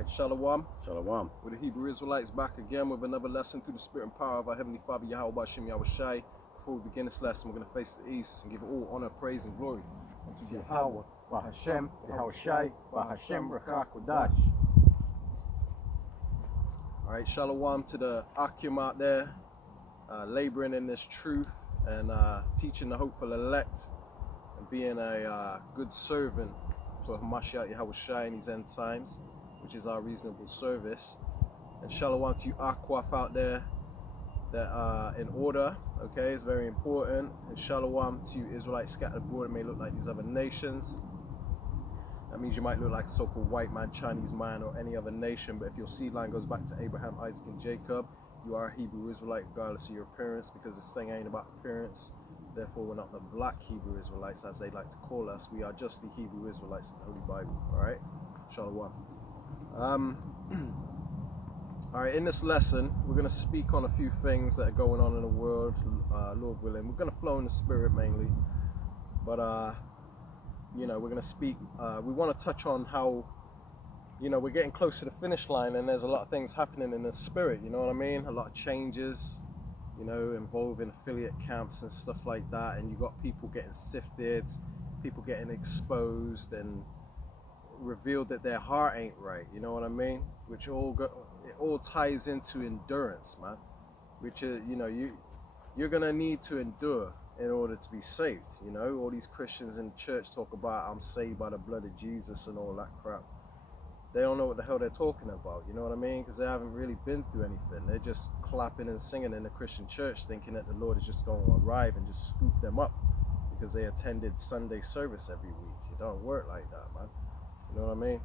Alright, Shalom. Shalom. We're the Hebrew Israelites back again with another lesson through the spirit and power of our Heavenly Father, Yahweh Bashim Yahweh Shai. Before we begin this lesson, we're going to face the east and give all honor, praise, and glory unto Yahweh, Bahashem, Yahweh Shai, Bahashem, Rachak, Kodash. Alright, Shalom to the Akim out there, laboring in this truth and teaching the hopeful elect and being a good servant for Hamashiach Yahweh Shai in these end times, which is our reasonable service. And Shalom to you Akwaf out there that are in order, okay, it's very important. And Shalom to you Israelites scattered abroad and may look like these other nations. That means you might look like a so-called white man, Chinese man, or any other nation, but if your seed line goes back to Abraham, Isaac, and Jacob, you are a Hebrew Israelite regardless of your appearance, because this thing ain't about appearance. Therefore, we're not the black Hebrew Israelites, as they like to call us. We are just the Hebrew Israelites of the Holy Bible, all right? Shalom. All right, in this lesson, we're going to speak on a few things that are going on in the world, Lord willing. We're going to flow in the spirit mainly, but, you know, we're going to speak, we want to touch on how, you know, we're getting close to the finish line and there's a lot of things happening in the spirit, you know what I mean? A lot of changes, you know, involving affiliate camps and stuff like that, and you got people getting sifted, people getting exposed and revealed that their heart ain't right, you know what I mean? Which it all ties into endurance, man. Which is, you know, you're gonna need to endure in order to be saved, you know? All these Christians in church talk about I'm saved by the blood of Jesus and all that crap. They don't know what the hell they're talking about, you know what I mean? Because they haven't really been through anything. They're just clapping and singing in the Christian church thinking that the Lord is just going to arrive and just scoop them up because they attended Sunday service every week. It don't work like that, man. You know what I mean?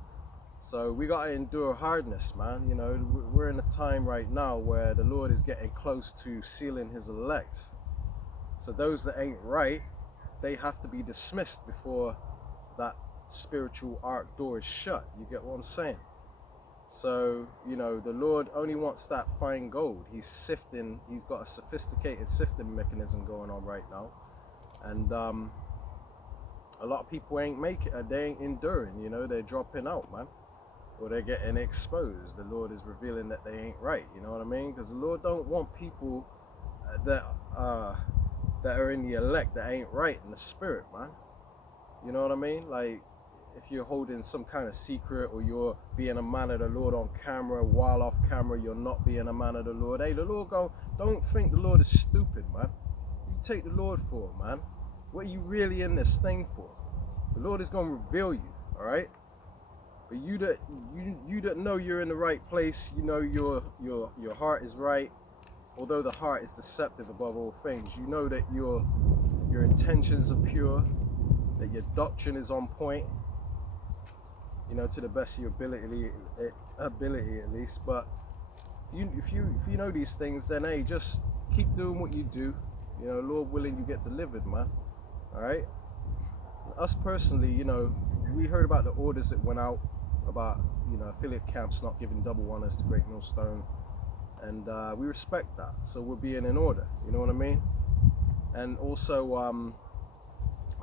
So we got to endure hardness, man. You know, we're in a time right now where the Lord is getting close to sealing his elect. So those that ain't right, they have to be dismissed before that spiritual ark door is shut. You get what I'm saying? So, you know, the Lord only wants that fine gold. He's sifting. He's got a sophisticated sifting mechanism going on right now, and a lot of people ain't making it. They ain't enduring. You know, they're dropping out, man, or they're getting exposed. The Lord is revealing that they ain't right. You know what I mean? Because the Lord don't want people that are in the elect that ain't right in the spirit, man. You know what I mean? Like, if you're holding some kind of secret or you're being a man of the Lord on camera, while off camera you're not being a man of the Lord. Hey, the Lord don't think the Lord is stupid, man. You take the Lord for it, man. What are you really in this thing for? The Lord is going to reveal you, all right? But you that know you're in the right place, you know your heart is right. Although the heart is deceptive above all things, you know that your intentions are pure, that your doctrine is on point, you know, to the best of your ability at least. But if you know these things, then hey, just keep doing what you do. You know, Lord willing, you get delivered, man. All right. Us personally, you know, we heard about the orders that went out about, you know, affiliate camps not giving double honors to Great Millstone, and we respect that. So we're being in order. You know what I mean? And also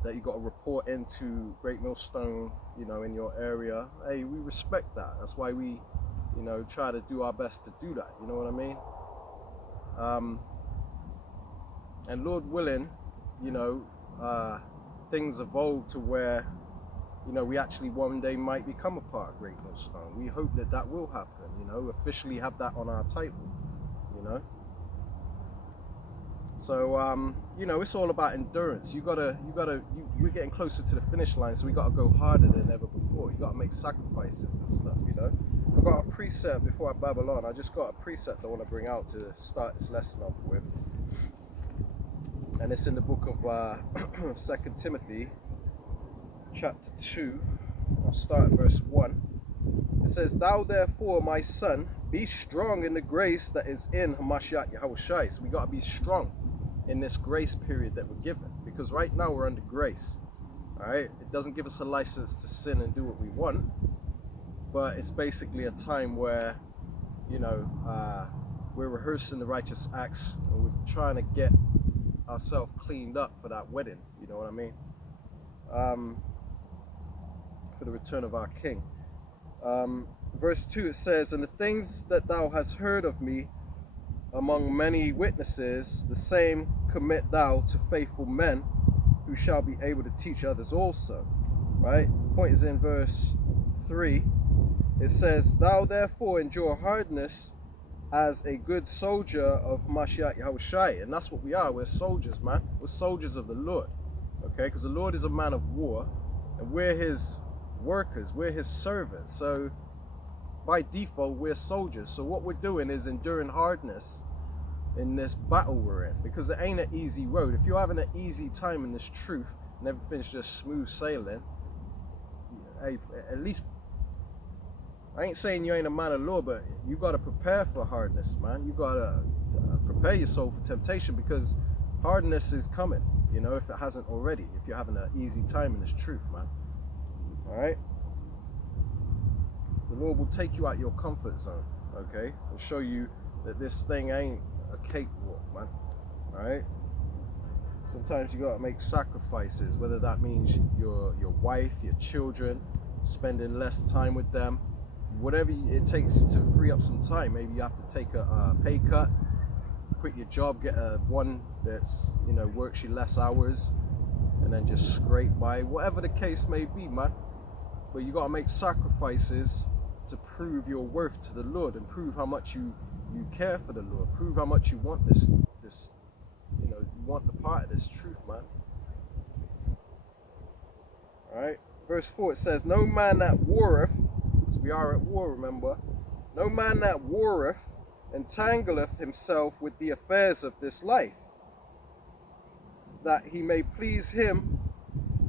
that you got to report into Great Millstone, you know, in your area. Hey, we respect that. That's why we, you know, try to do our best to do that. You know what I mean? And Lord willing, you know, things evolve to where, you know, we actually one day might become a part of Great Millstone. We hope that that will happen, you know, officially have that on our title, you know. So, you know, it's all about endurance. We're getting closer to the finish line, so we gotta go harder than ever before. You gotta make sacrifices and stuff, you know. I've got a precept before I babble on. I just got a precept I want to bring out to start this lesson off with. And it's in the book of 2 Timothy, chapter 2. I'll start at verse 1. It says, "Thou therefore, my son, be strong in the grace that is in Hamashiach Yahweh Shai." So we got to be strong in this grace period that we're given, because right now we're under grace. All right, it doesn't give us a license to sin and do what we want, but it's basically a time where, you know, we're rehearsing the righteous acts and we're trying to get ourselves cleaned up for that wedding. You know what I mean? For the return of our King. verse 2 it says, "And the things that thou hast heard of me among many witnesses, the same commit thou to faithful men who shall be able to teach others also." Right? The point is in verse 3. It says, "Thou therefore endure hardness as a good soldier of Mashiach Yahushai." And that's what we are. We're soldiers, man. We're soldiers of the Lord. Okay? Because the Lord is a man of war, and we're his workers. We're his servants. So by default, we're soldiers. So what we're doing is enduring hardness in this battle we're in, because it ain't an easy road. If you're having an easy time in this truth and everything's just smooth sailing, hey, at least, I ain't saying you ain't a man of law, but you got to prepare for hardness, man. You got to prepare your soul for temptation, because hardness is coming, you know, if it hasn't already, if you're having an easy time in this truth, man. All right? The Lord will take you out your comfort zone, okay, and show you that this thing ain't a cakewalk, man. All right? Sometimes you got to make sacrifices, whether that means your wife, your children, spending less time with them, whatever it takes to free up some time. Maybe you have to take a pay cut, quit your job, get one that's, you know, works you less hours, and then just scrape by. Whatever the case may be, man. But you got to make sacrifices to prove your worth to the Lord, and prove how much you care for the Lord, prove how much you want this, you know, you want the part of this truth, man. All right, verse 4 it says, "No man that warreth," because we are at war, remember, "no man that warreth entangleth himself with the affairs of this life, that he may please him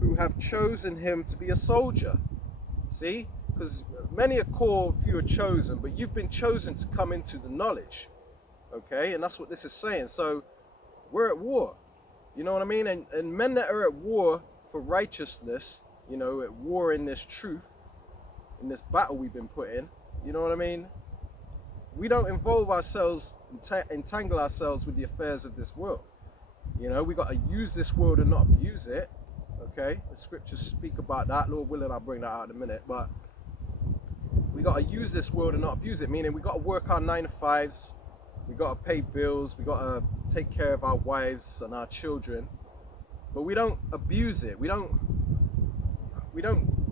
who have chosen him to be a soldier." See? Because many are called, few are chosen, but you've been chosen to come into the knowledge. Okay? And that's what this is saying. So we're at war. You know what I mean? And men that are at war for righteousness, you know, at war in this truth, in this battle we've been put in, you know what I mean? We don't involve ourselves, entangle ourselves with the affairs of this world. You know, we got to use this world and not abuse it. Okay? The scriptures speak about that. Lord willing, I'll bring that out in a minute. But we got to use this world and not abuse it, meaning we got to work our 9 to 5s. We got to pay bills. We got to take care of our wives and our children. But we don't abuse it. We don't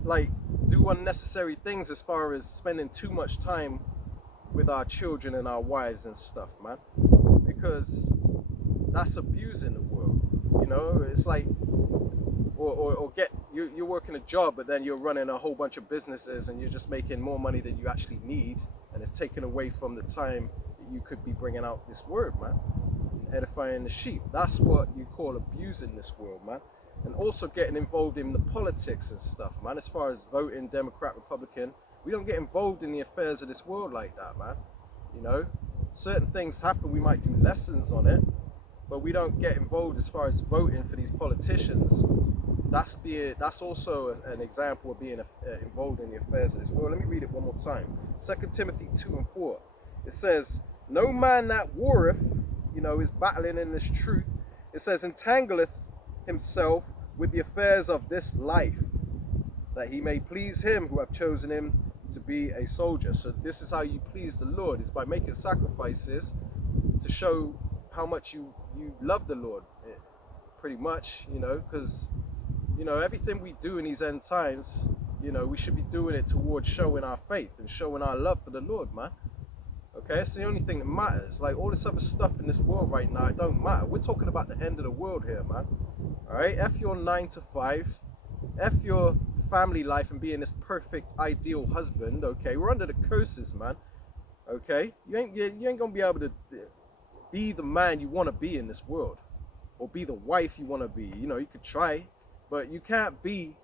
like do unnecessary things as far as spending too much time with our children and our wives and stuff, man. Because that's abusing the world. You know, it's like, or you're working a job, but then you're running a whole bunch of businesses and you're just making more money than you actually need, and it's taken away from the time that you could be bringing out this word, man, edifying the sheep. That's what you call abusing this world, man. And also getting involved in the politics and stuff, man. As far as voting Democrat, Republican, we don't get involved in the affairs of this world like that, man. You know, certain things happen, we might do lessons on it, but we don't get involved as far as voting for these politicians. That's also an example of being involved in the affairs of this world. Let me read it one more time. 2 Timothy 2 and 4. It says, "No man that warreth," you know, is battling in this truth. It says, "entangleth himself with the affairs of this life, that he may please him who have chosen him to be a soldier." So this is how you please the Lord, is by making sacrifices to show how much you love the Lord, pretty much, you know, because, you know, everything we do in these end times, you know, we should be doing it towards showing our faith and showing our love for the Lord, man. Okay, it's the only thing that matters. Like, all this other stuff in this world right now, it don't matter. We're talking about the end of the world here, man. All right, F your 9 to 5, F your family life and being this perfect, ideal husband. Okay, we're under the curses, man. Okay, you ain't gonna be able to be the man you want to be in this world, or be the wife you want to be. You know, you could try, but you can't be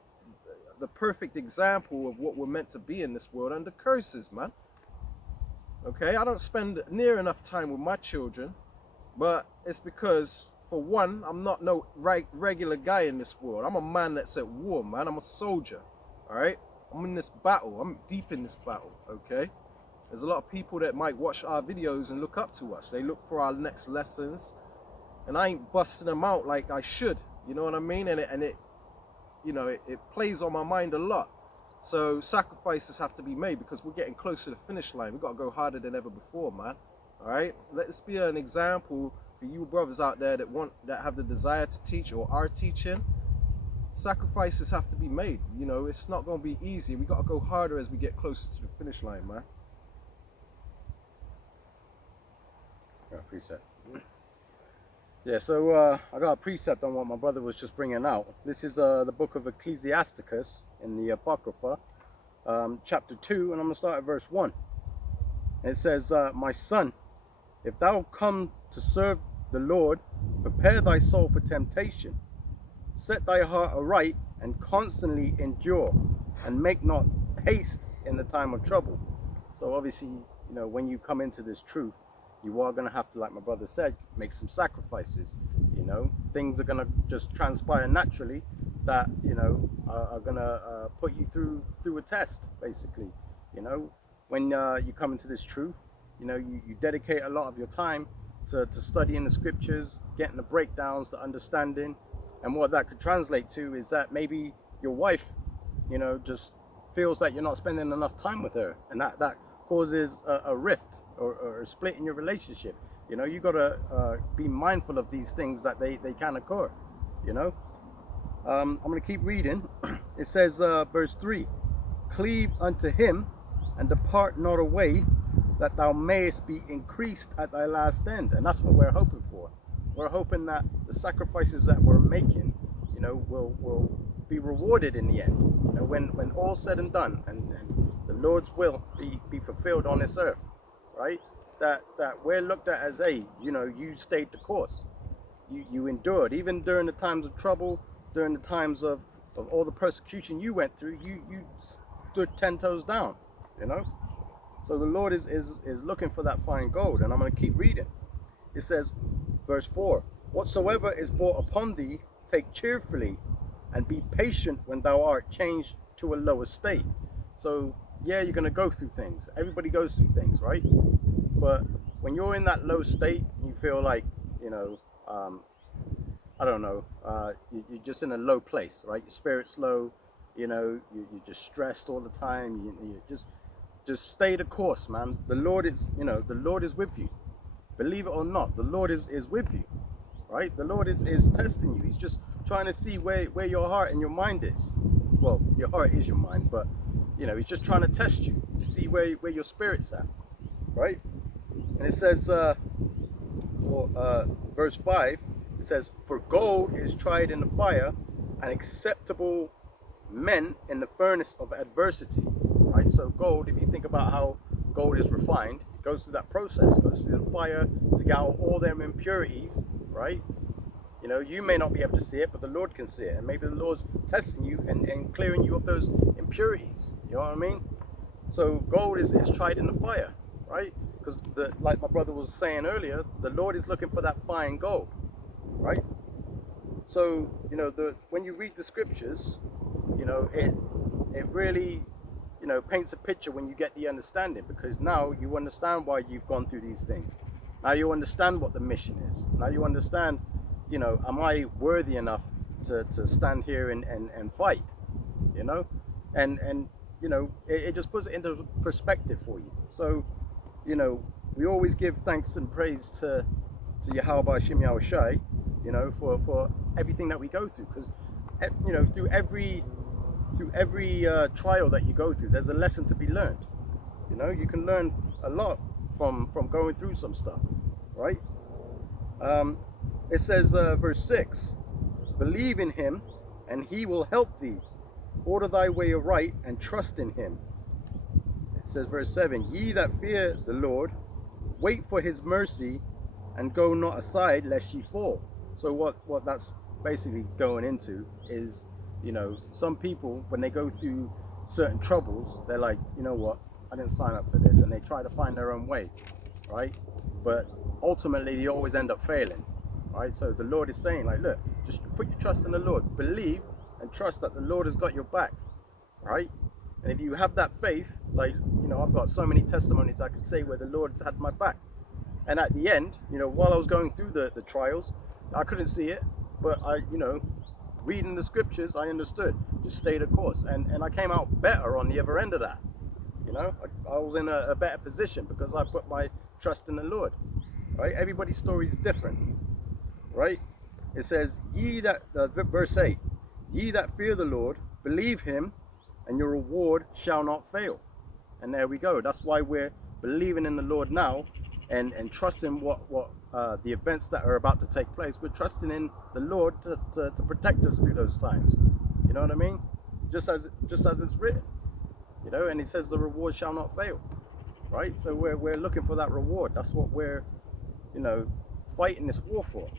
the perfect example of what we're meant to be in this world under curses, man. Okay, I don't spend near enough time with my children, but it's because, for one, I'm not no regular guy in this world. I'm a man that's at war, man. I'm a soldier, all right? I'm in this battle. I'm deep in this battle, okay? There's a lot of people that might watch our videos and look up to us. They look for our next lessons, and I ain't busting them out like I should. You know what I mean? And it you know, it plays on my mind a lot. So sacrifices have to be made because we're getting close to the finish line. We've got to go harder than ever before, man. All right? Let this be an example for you brothers out there that have the desire to teach or are teaching. Sacrifices have to be made. You know, it's not going to be easy. We got to go harder as we get closer to the finish line, man. Got a precept. Yeah, so I got a precept on what my brother was just bringing out. This is the book of Ecclesiasticus in the Apocrypha, chapter 2, and I'm going to start at verse 1. And it says, my son, if thou come to serve the Lord, prepare thy soul for temptation. Set thy heart aright and constantly endure, and make not haste in the time of trouble. So obviously, you know, when you come into this truth, you are going to have to, like my brother said, make some sacrifices. You know, things are going to just transpire naturally that, you know, are going to put you through a test, basically. You know, when you come into this truth, you know, you dedicate a lot of your time to studying the scriptures, getting the breakdowns, the understanding. And what that could translate to is that maybe your wife, you know, just feels that you're not spending enough time with her, and that causes a rift or a split in your relationship. You know, you got to be mindful of these things that they can occur. You know, I'm going to keep reading. It says, verse 3, cleave unto him and depart not away, that thou mayest be increased at thy last end. And that's what we're hoping for. We're hoping that the sacrifices that we're making, you know, will be rewarded in the end. You know, when all's said and done, and the Lord's will be fulfilled on this earth, right? That we're looked at as, hey, you know, you stayed the course. You endured, even during the times of trouble, during the times of all the persecution you went through, you stood 10 toes down, you know? So the Lord is looking for that fine gold, and I'm going to keep reading. It says, verse 4, whatsoever is brought upon thee, take cheerfully, and be patient when thou art changed to a lower state. So, yeah, you're going to go through things. Everybody goes through things, right? But when you're in that low state, you feel like, you know, I don't know, you're just in a low place, right? Your spirit's low, you know, you're just stressed all the time. You just stay the course, man. The Lord is, you know, the Lord is with you. Believe it or not, the Lord is with you, right? The Lord is testing you. He's just trying to see where your heart and your mind is. Well, your heart is your mind, but, you know, he's just trying to test you to see where your spirit's at, right? And it says, verse 5, it says, for gold is tried in the fire, and acceptable men in the furnace of adversity, right? So gold, if you think about how gold is refined, it goes through that process, it goes through the fire to get out all them impurities, right? You know, you may not be able to see it, but the Lord can see it, and maybe the Lord's testing you and clearing you of those impurities. You know what I mean? So gold is tried in the fire, right? Because like my brother was saying earlier, the Lord is looking for that fine gold, right? So, you know, when you read the scriptures, you know, it really, you know, paints a picture when you get the understanding, because now you understand why you've gone through these things. Now you understand what the mission is. Now you understand, you know, am I worthy enough to stand here and fight, you know? And you know, it just puts it into perspective for you. So, you know, we always give thanks and praise to Yahweh Shem Yahushai, you know, for everything that we go through, because, you know, through every trial that you go through, there's a lesson to be learned. You know, you can learn a lot from going through some stuff, right? It says, verse 6, believe in him and he will help thee. Order thy way aright and trust in him. It says, verse 7, ye that fear the Lord, wait for his mercy and go not aside lest ye fall. So what that's basically going into is, you know, some people, when they go through certain troubles, they're like, you know what, I didn't sign up for this, and they try to find their own way, right? But ultimately they always end up failing, right? So the Lord is saying, like, look, just put your trust in the Lord, believe and trust that the Lord has got your back, right? And if you have that faith, like, you know, I've got so many testimonies I could say where the Lord's had my back. And at the end, you know, while I was going through the trials, I couldn't see it, but I, you know, reading the scriptures, I understood. just stay the course. And I came out better on the other end of that. You know, I was in a better position because I put my trust in the Lord. Right? Everybody's story is different. Right? It says, verse 8, ye that fear the Lord, believe him, and your reward shall not fail. And there we go. That's why we're believing in the Lord now and trusting what the events that are about to take place. We're trusting in the Lord to protect us through those times. You know what I mean? Just as it's written. You know, and it says the reward shall not fail. Right? So we're looking for that reward. That's what we're, you know, fighting this war for.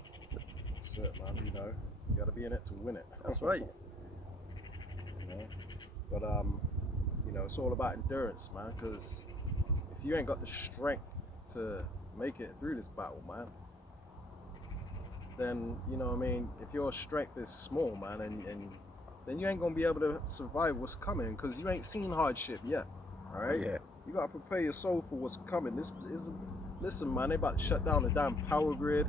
That's it, man. You know, you got to be in it to win it. That's right. You know? But you know, it's all about endurance, man. Because if you ain't got the strength to make it through this battle, man, then you know what I mean. If your strength is small, man, and then you ain't gonna be able to survive what's coming because you ain't seen hardship yet. All right. Yeah. You gotta prepare your soul for what's coming. This is, listen, man. They about to shut down the damn power grid.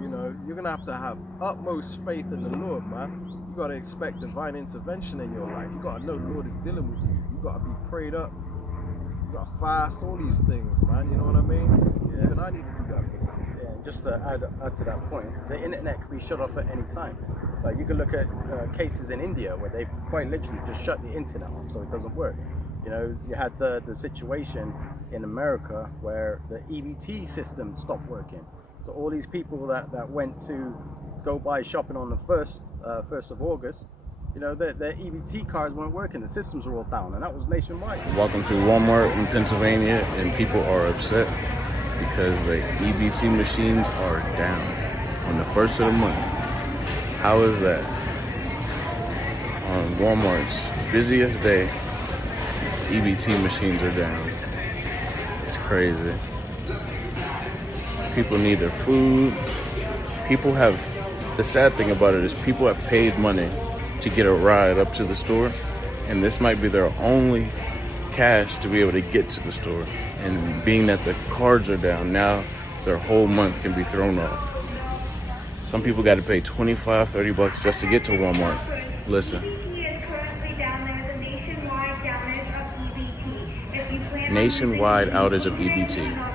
You know, you're gonna have to have utmost faith in the Lord, man. You gotta expect divine intervention in your life. You gotta know the Lord is dealing with you. You gotta be prayed up. You gotta fast. All these things, man. You know what I mean? Yeah. Even I need to do that. Yeah, and just to add to that point, the internet can be shut off at any time. Like you can look at cases in India where they've quite literally just shut the internet off so it doesn't work. You know, you had the situation in America where the EBT system stopped working. So all these people that went to go buy shopping on the 1st of August, you know, their EBT cards weren't working. The systems were all down, and that was nationwide. Walking through Walmart in Pennsylvania, and people are upset because the EBT machines are down on the 1st of the month. How is that? On Walmart's busiest day, EBT machines are down. It's crazy. People need their food. The sad thing about it is people have paid money to get a ride up to the store, and this might be their only cash to be able to get to the store. And being that the cards are down, now their whole month can be thrown off. Some people got to pay $25, $30 just to get to Walmart. Listen. Nationwide outage of EBT.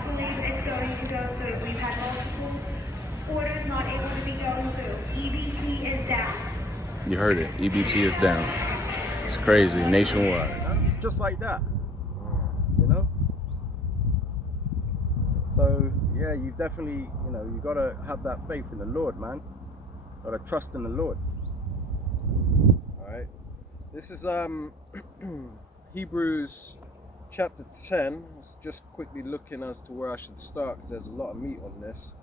You heard it. EBT is down. It's crazy. Nationwide. Just like that. You know? So, yeah, you definitely, you know, you got to have that faith in the Lord, man. Got to trust in the Lord. All right. This is Hebrews chapter 10. I was just quickly looking as to where I should start because there's a lot of meat on this.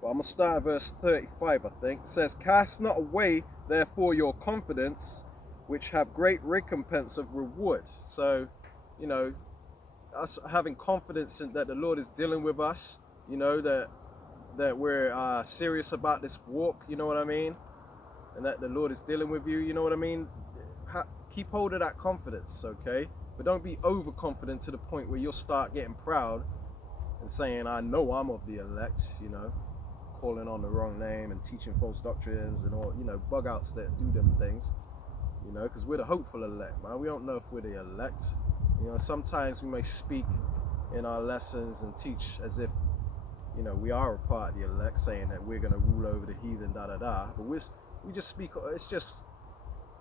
But I'm going to start at verse 35, I think. It says, cast not away, therefore, your confidence, which have great recompense of reward. So, you know, us having confidence in that the Lord is dealing with us, you know, that we're serious about this walk, you know what I mean? And that the Lord is dealing with you, you know what I mean? Keep hold of that confidence, okay? But don't be overconfident to the point where you'll start getting proud and saying, I know I'm of the elect, you know, calling on the wrong name and teaching false doctrines and all, you know, bug outs that do them things, you know, because we're the hopeful elect, man. We don't know if we're the elect. You know, sometimes we may speak in our lessons and teach as if, you know, we are a part of the elect, saying that we're going to rule over the heathen, but we just speak, it's just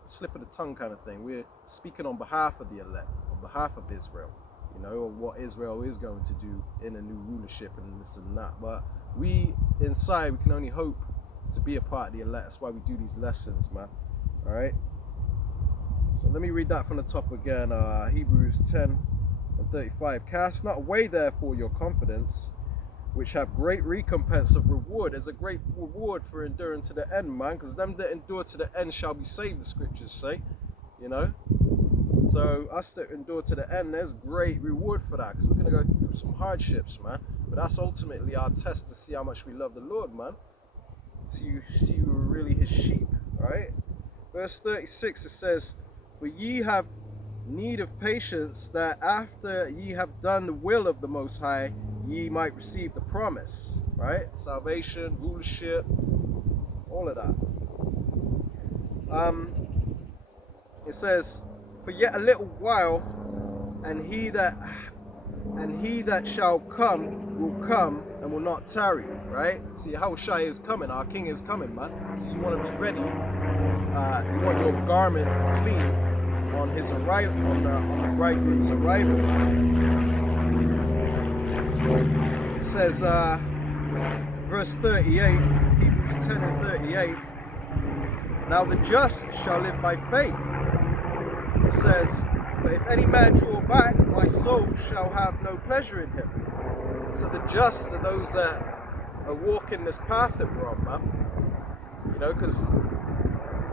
a slip of the tongue kind of thing. We're speaking on behalf of the elect, on behalf of Israel, you know, or what Israel is going to do in a new rulership and this and that. But we inside, we can only hope to be a part of the elect. That's why we do these lessons, man. All right. So let me read that from the top again. Hebrews 10 and 35. Cast not away therefore your confidence, which have great recompense of reward. There's a great reward for enduring to the end, man, because them that endure to the end shall be saved, the scriptures say, you know. So us that endure to the end, there's great reward for that, because we're going to go through some hardships, man. But that's ultimately our test to see how much we love the Lord, man. So you see we're really his sheep, right? Verse 36, it says, for ye have need of patience, that after ye have done the will of the Most High, ye might receive the promise, right? Salvation, rulership, all of that. it says, "For yet a little while, and he that shall come will come and will not tarry." Right? See, Yahushua is coming. Our King is coming, man. So you want to be ready. You want your garments clean on his arrival, on the bridegroom's arrival. It says, verse 38, Hebrews 10 and 38. "Now the just shall live by faith." It says, "But if any man draw back, my soul shall have no pleasure in him." So the just are those that are walking this path that we're on, man. You know, because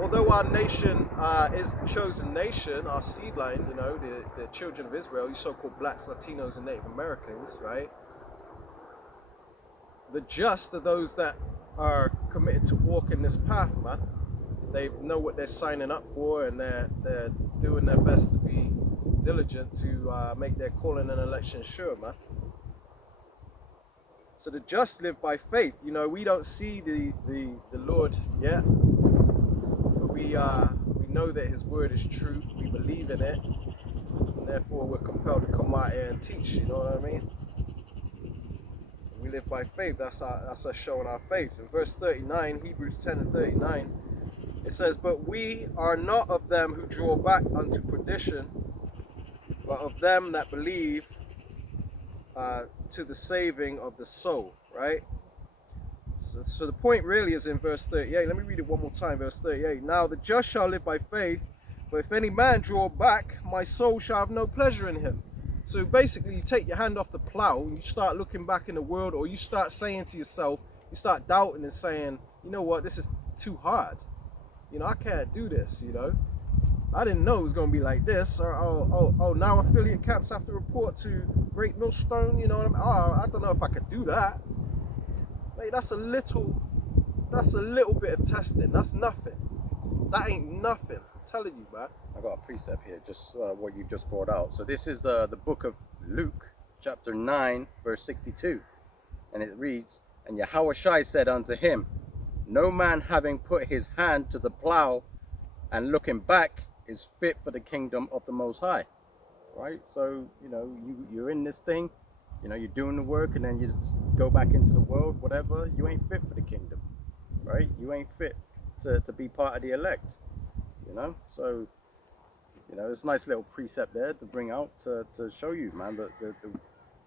although our nation is the chosen nation, our seed line, you know, the children of Israel, you so-called blacks, Latinos, and Native Americans, right? The just are those that are committed to walking this path, man. They know what they're signing up for, and they're doing their best to be diligent to make their calling and election sure, man. So the just live by faith. You know, we don't see the Lord yet, but we know that His word is true. We believe in it, and therefore we're compelled to come out here and teach. You know what I mean? We live by faith. That's us showing our faith. In verse 39, Hebrews 10 and 39, it says, "But we are not of them who draw back unto perdition, but of them that believe to the saving of the soul." Right? So the point really is in verse 38. Let me read it one more time. Verse 38. "Now the just shall live by faith, but if any man draw back, my soul shall have no pleasure in him." So basically, you take your hand off the plow and you start looking back in the world, or you start saying to yourself, you start doubting and saying, "You know what, this is too hard. You know, I can't do this, you know. I didn't know it was going to be like this." Or, oh, now affiliate camps have to report to Great Millstone, you know what I mean? Oh, I don't know if I could do that. Mate, that's a little bit of testing. That's nothing. That ain't nothing. I'm telling you, man. I got a precept here, just what you've just brought out. So this is the book of Luke, chapter 9, verse 62. And it reads, "And Yahushua said unto him, No man having put his hand to the plow and looking back is fit for the kingdom of the Most High." Right? So, you know, you're in this thing, you know, you're doing the work, and then you just go back into the world, whatever. You ain't fit for the kingdom, right? You ain't fit to be part of the elect, you know? So, you know, it's a nice little precept there to bring out to show you, man, that the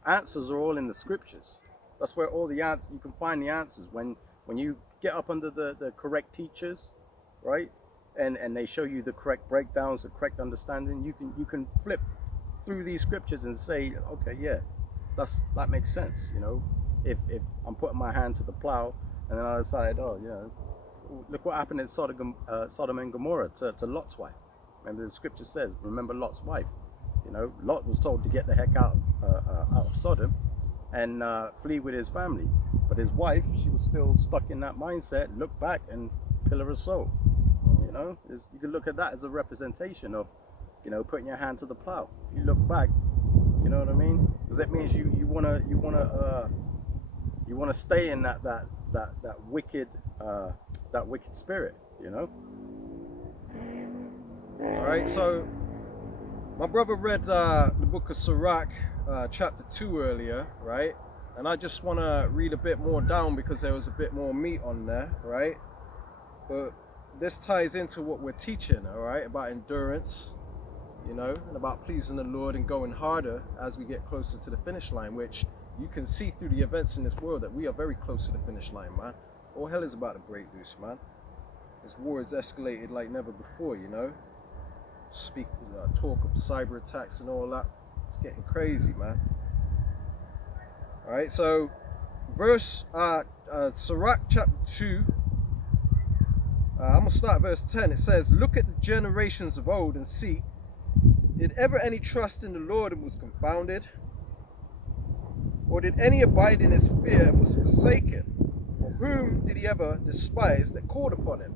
answers are all in the scriptures. That's where all the answers, you can find the answers. When you get up under the correct teachers, right? And they show you the correct breakdowns, the correct understanding, you can flip through these scriptures and say, okay, yeah, that makes sense, you know. If I'm putting my hand to the plow and then I decide, oh, you know, look what happened in Sodom and Gomorrah to Lot's wife. Remember, the scripture says, remember Lot's wife. You know, Lot was told to get the heck out of Sodom and flee with his family. But his wife, she was still stuck in that mindset, look back and pillar of salt. You know, you can look at that as a representation of, you know, putting your hand to the plow. You look back, you know what I mean? Because that means you wanna stay in that wicked spirit, you know. All right, so my brother read the book of Sirach, chapter 2 earlier, right? And I just want to read a bit more down because there was a bit more meat on there, right? But this ties into what we're teaching, all right, about endurance, you know, and about pleasing the Lord and going harder as we get closer to the finish line, which you can see through the events in this world that we are very close to the finish line, man. All hell is about to break loose, man. This war has escalated like never before, you know. Talk of cyber attacks and all that. It's getting crazy, man. All right, so verse Sirach chapter 2. I'm gonna start at verse 10. It says, "Look at the generations of old and see, did ever any trust in the Lord and was confounded? Or did any abide in his fear and was forsaken? Or whom did he ever despise that called upon him?"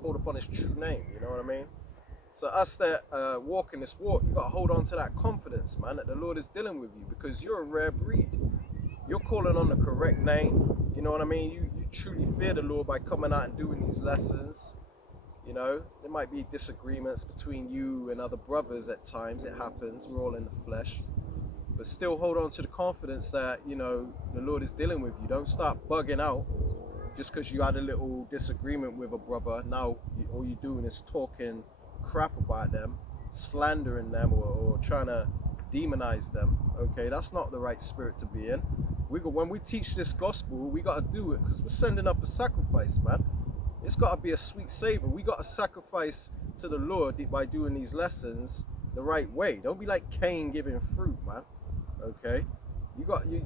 Called upon his true name, you know what I mean? So us that walk in this walk, you got to hold on to that confidence, man, that the Lord is dealing with you because you're a rare breed. You're calling on the correct name, you know what I mean? You truly fear the Lord by coming out and doing these lessons, You know, there might be disagreements between you and other brothers at times. It happens. We're all in the flesh. But still hold on to the confidence that, you know, the Lord is dealing with you. Don't start bugging out just because you had a little disagreement with a brother. Now, all you're doing is talking crap about them, slandering them, or trying to demonize them. Okay, that's not the right spirit to be in. When we teach this gospel, we got to do it because we're sending up a sacrifice, man. It's got to be a sweet savor. We got to sacrifice to the Lord by doing these lessons the right way. Don't be like Cain giving fruit, man. Okay,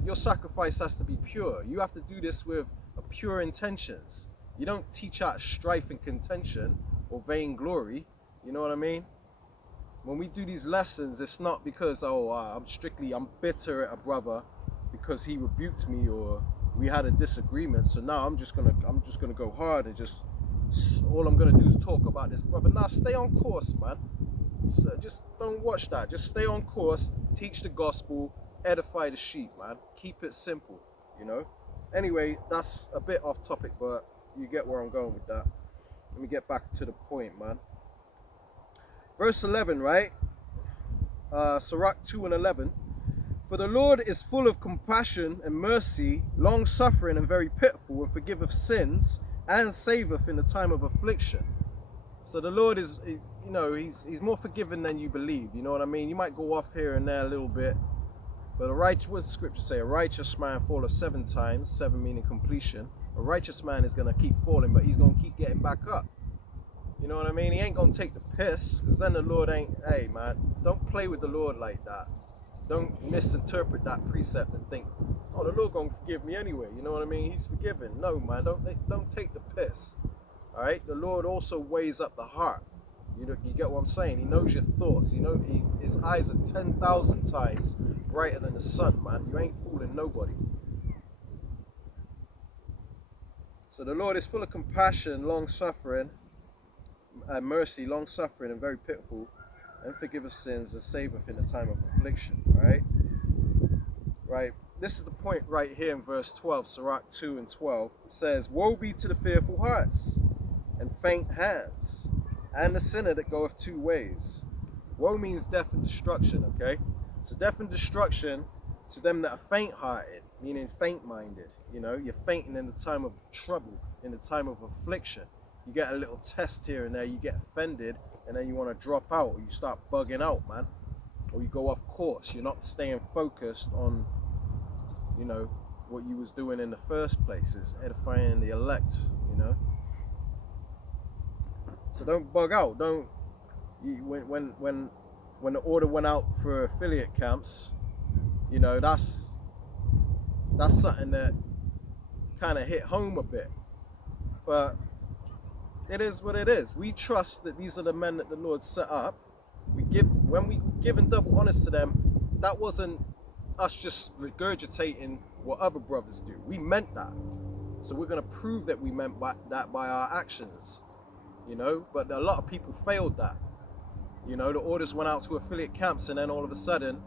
your sacrifice has to be pure. You have to do this with pure intentions. You don't teach out strife and contention or vainglory. You know what I mean? When we do these lessons, it's not because I'm bitter at a brother because he rebuked me or we had a disagreement. So now I'm just gonna go hard and all I'm gonna do is talk about this brother. Nah, stay on course, man. So just don't watch that. Just stay on course. Teach the gospel. Edify the sheep, man. Keep it simple. You know. Anyway, that's a bit off topic, but you get where I'm going with that. Let me get back to the point, man. Verse 11, right? Sirach 2 and 11. For the Lord is full of compassion and mercy, long-suffering and very pitiful, and forgiveth sins, and saveth in the time of affliction. So the Lord is you know, he's more forgiving than you believe. You know what I mean? You might go off here and there a little bit, but what does Scripture say? A righteous man falleth 7 times, 7 meaning completion. A righteous man is going to keep falling, but he's going to keep getting back up. You know what I mean? He ain't going to take the piss, because then the Lord ain't, hey man, don't play with the Lord like that. Don't misinterpret that precept and think, oh, the Lord going to forgive me anyway. You know what I mean? He's forgiven. No, man, don't take the piss. All right? The Lord also weighs up the heart. You get what I'm saying? He knows your thoughts. You know, his eyes are 10,000 times brighter than the sun, man. You ain't fooling nobody. So the Lord is full of compassion, long-suffering, mercy, long-suffering, and very pitiful, and forgiveth sins, and saveth in the time of affliction. All right? Right. This is the point right here in verse 12, Sirach 2 and 12. It says, woe be to the fearful hearts, and faint hands, and the sinner that goeth 2 ways. Woe means death and destruction, okay? So death and destruction to them that are faint-hearted, meaning faint-minded. You know, you're fainting in the time of trouble, in the time of affliction. You get a little test here and there, you get offended, and then you want to drop out, or you start bugging out, man. Or you go off course. You're not staying focused on, you know, what you was doing in the first place, is edifying the elect, you know. So don't bug out. When the order went out for affiliate camps, you know, that's something that kind of hit home a bit. But it is what it is. We trust that these are the men that the Lord set up. When we given double honors to them, that wasn't us just regurgitating what other brothers do. We meant that. So we're going to prove that we meant that by our actions. You know, but a lot of people failed that. You know, the orders went out to affiliate camps, and then all of a sudden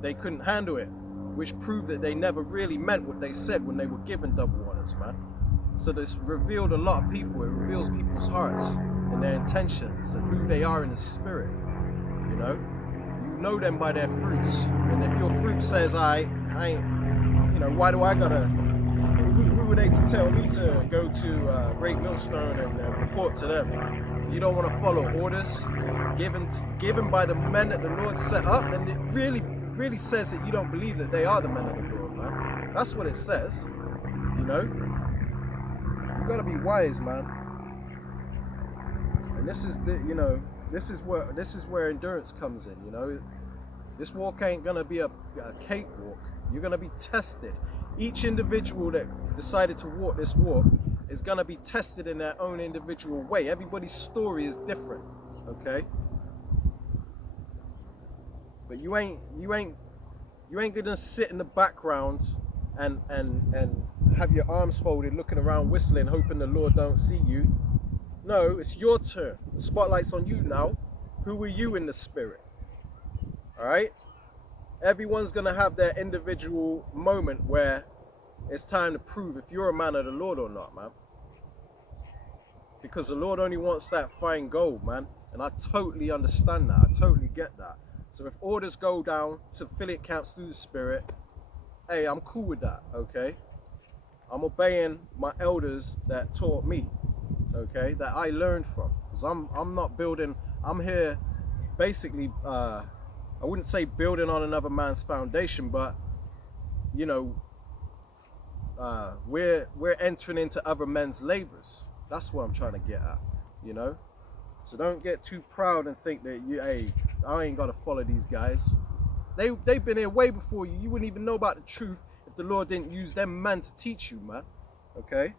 they couldn't handle it, which proved that they never really meant what they said when they were given double honors, man. So this revealed a lot of people. It reveals people's hearts and their intentions and who they are in the spirit. You know them by their fruits. And if your fruit says I ain't, you know, why do I gotta? Who are they to tell me to go to Great Millstone and report to them? You don't want to follow orders given by the men that the Lord set up, then it really says that you don't believe that they are the men of the Lord, man. That's what it says. You know, you gotta be wise, man. And this is where endurance comes in. You know, this walk ain't gonna be a cakewalk. You're gonna be tested. Each individual that decided to walk this walk is going to be tested in their own individual way. Everybody's story is different, okay? But you ain't going to sit in the background and have your arms folded, looking around, whistling, hoping the Lord don't see you. No, it's your turn. The spotlight's on you now. Who are you in the spirit? All right? Everyone's going to have their individual moment where it's time to prove if you're a man of the Lord or not, man. because the Lord only wants that fine gold, man. And I totally understand that. I totally get that. So if orders go down to affiliate camps through the Spirit, hey, I'm cool with that, okay? I'm obeying my elders that taught me, okay, that I learned from. Because I'm not building, I'm here basically, I wouldn't say building on another man's foundation, but, you know, we're entering into other men's labors. That's what I'm trying to get at, you know? So don't get too proud and think that hey, I ain't gotta follow these guys. They've been here way before you. You wouldn't even know about the truth if the Lord didn't use them man to teach you, man. Okay?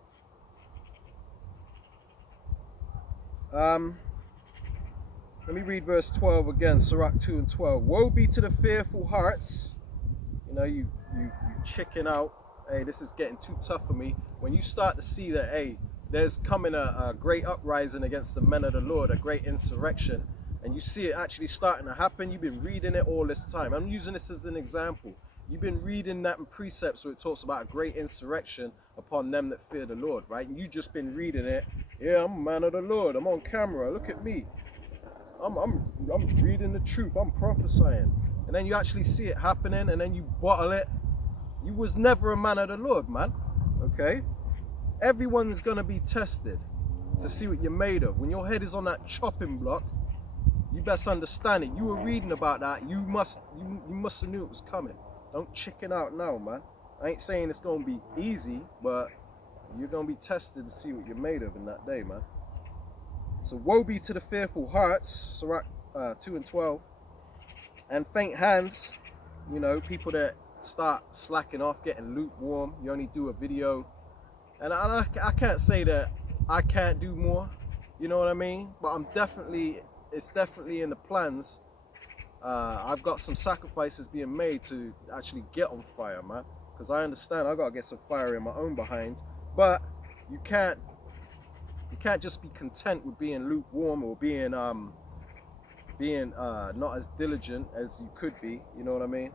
Let me read verse 12 again, Sirach 2 and 12. Woe be to the fearful hearts. You know, you chicken out. Hey, this is getting too tough for me. When you start to see that, hey, there's coming a great uprising against the men of the Lord, a great insurrection, and you see it actually starting to happen, you've been reading it all this time. I'm using this as an example. You've been reading that in precepts where it talks about a great insurrection upon them that fear the Lord, right? And you just been reading it. Yeah, I'm a man of the Lord. I'm on camera. Look at me. I'm reading the truth. I'm prophesying. And then you actually see it happening, and then you bottle it. You was never a man of the Lord, man. Okay? Everyone's gonna be tested to see what you're made of. When your head is on that chopping block, you best understand it. You were reading about that. You must have knew it was coming. Don't chicken out now, man. I ain't saying it's gonna be easy, but you're gonna be tested to see what you're made of in that day, man. So woe be to the fearful hearts, Sirach 2 and 12, and faint hands. You know, people that start slacking off, getting lukewarm. You only do a video. And I can't say that I can't do more, you know what I mean? But it's definitely in the plans. I've got some sacrifices being made to actually get on fire, man. Because I understand I gotta get some fire in my own behind. But you can't just be content with being lukewarm or being not as diligent as you could be, you know what I mean?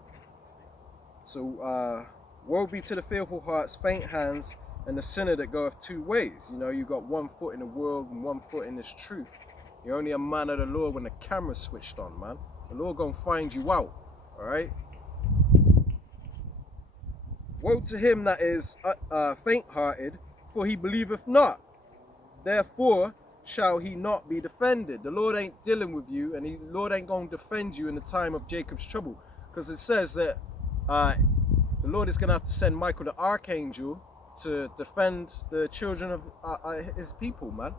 So woe be to the fearful hearts, faint hands, and the sinner that goeth two ways. You know, you got one foot in the world and one foot in this truth. You're only a man of the Lord when the camera's switched on, man. The Lord gonna find you out, all right? Woe to him that is faint-hearted, for he believeth not. Therefore shall he not be defended. The Lord ain't dealing with you, and the Lord ain't gonna defend you in the time of Jacob's trouble. Because it says that the Lord is gonna have to send Michael the archangel to defend the children of his people, man.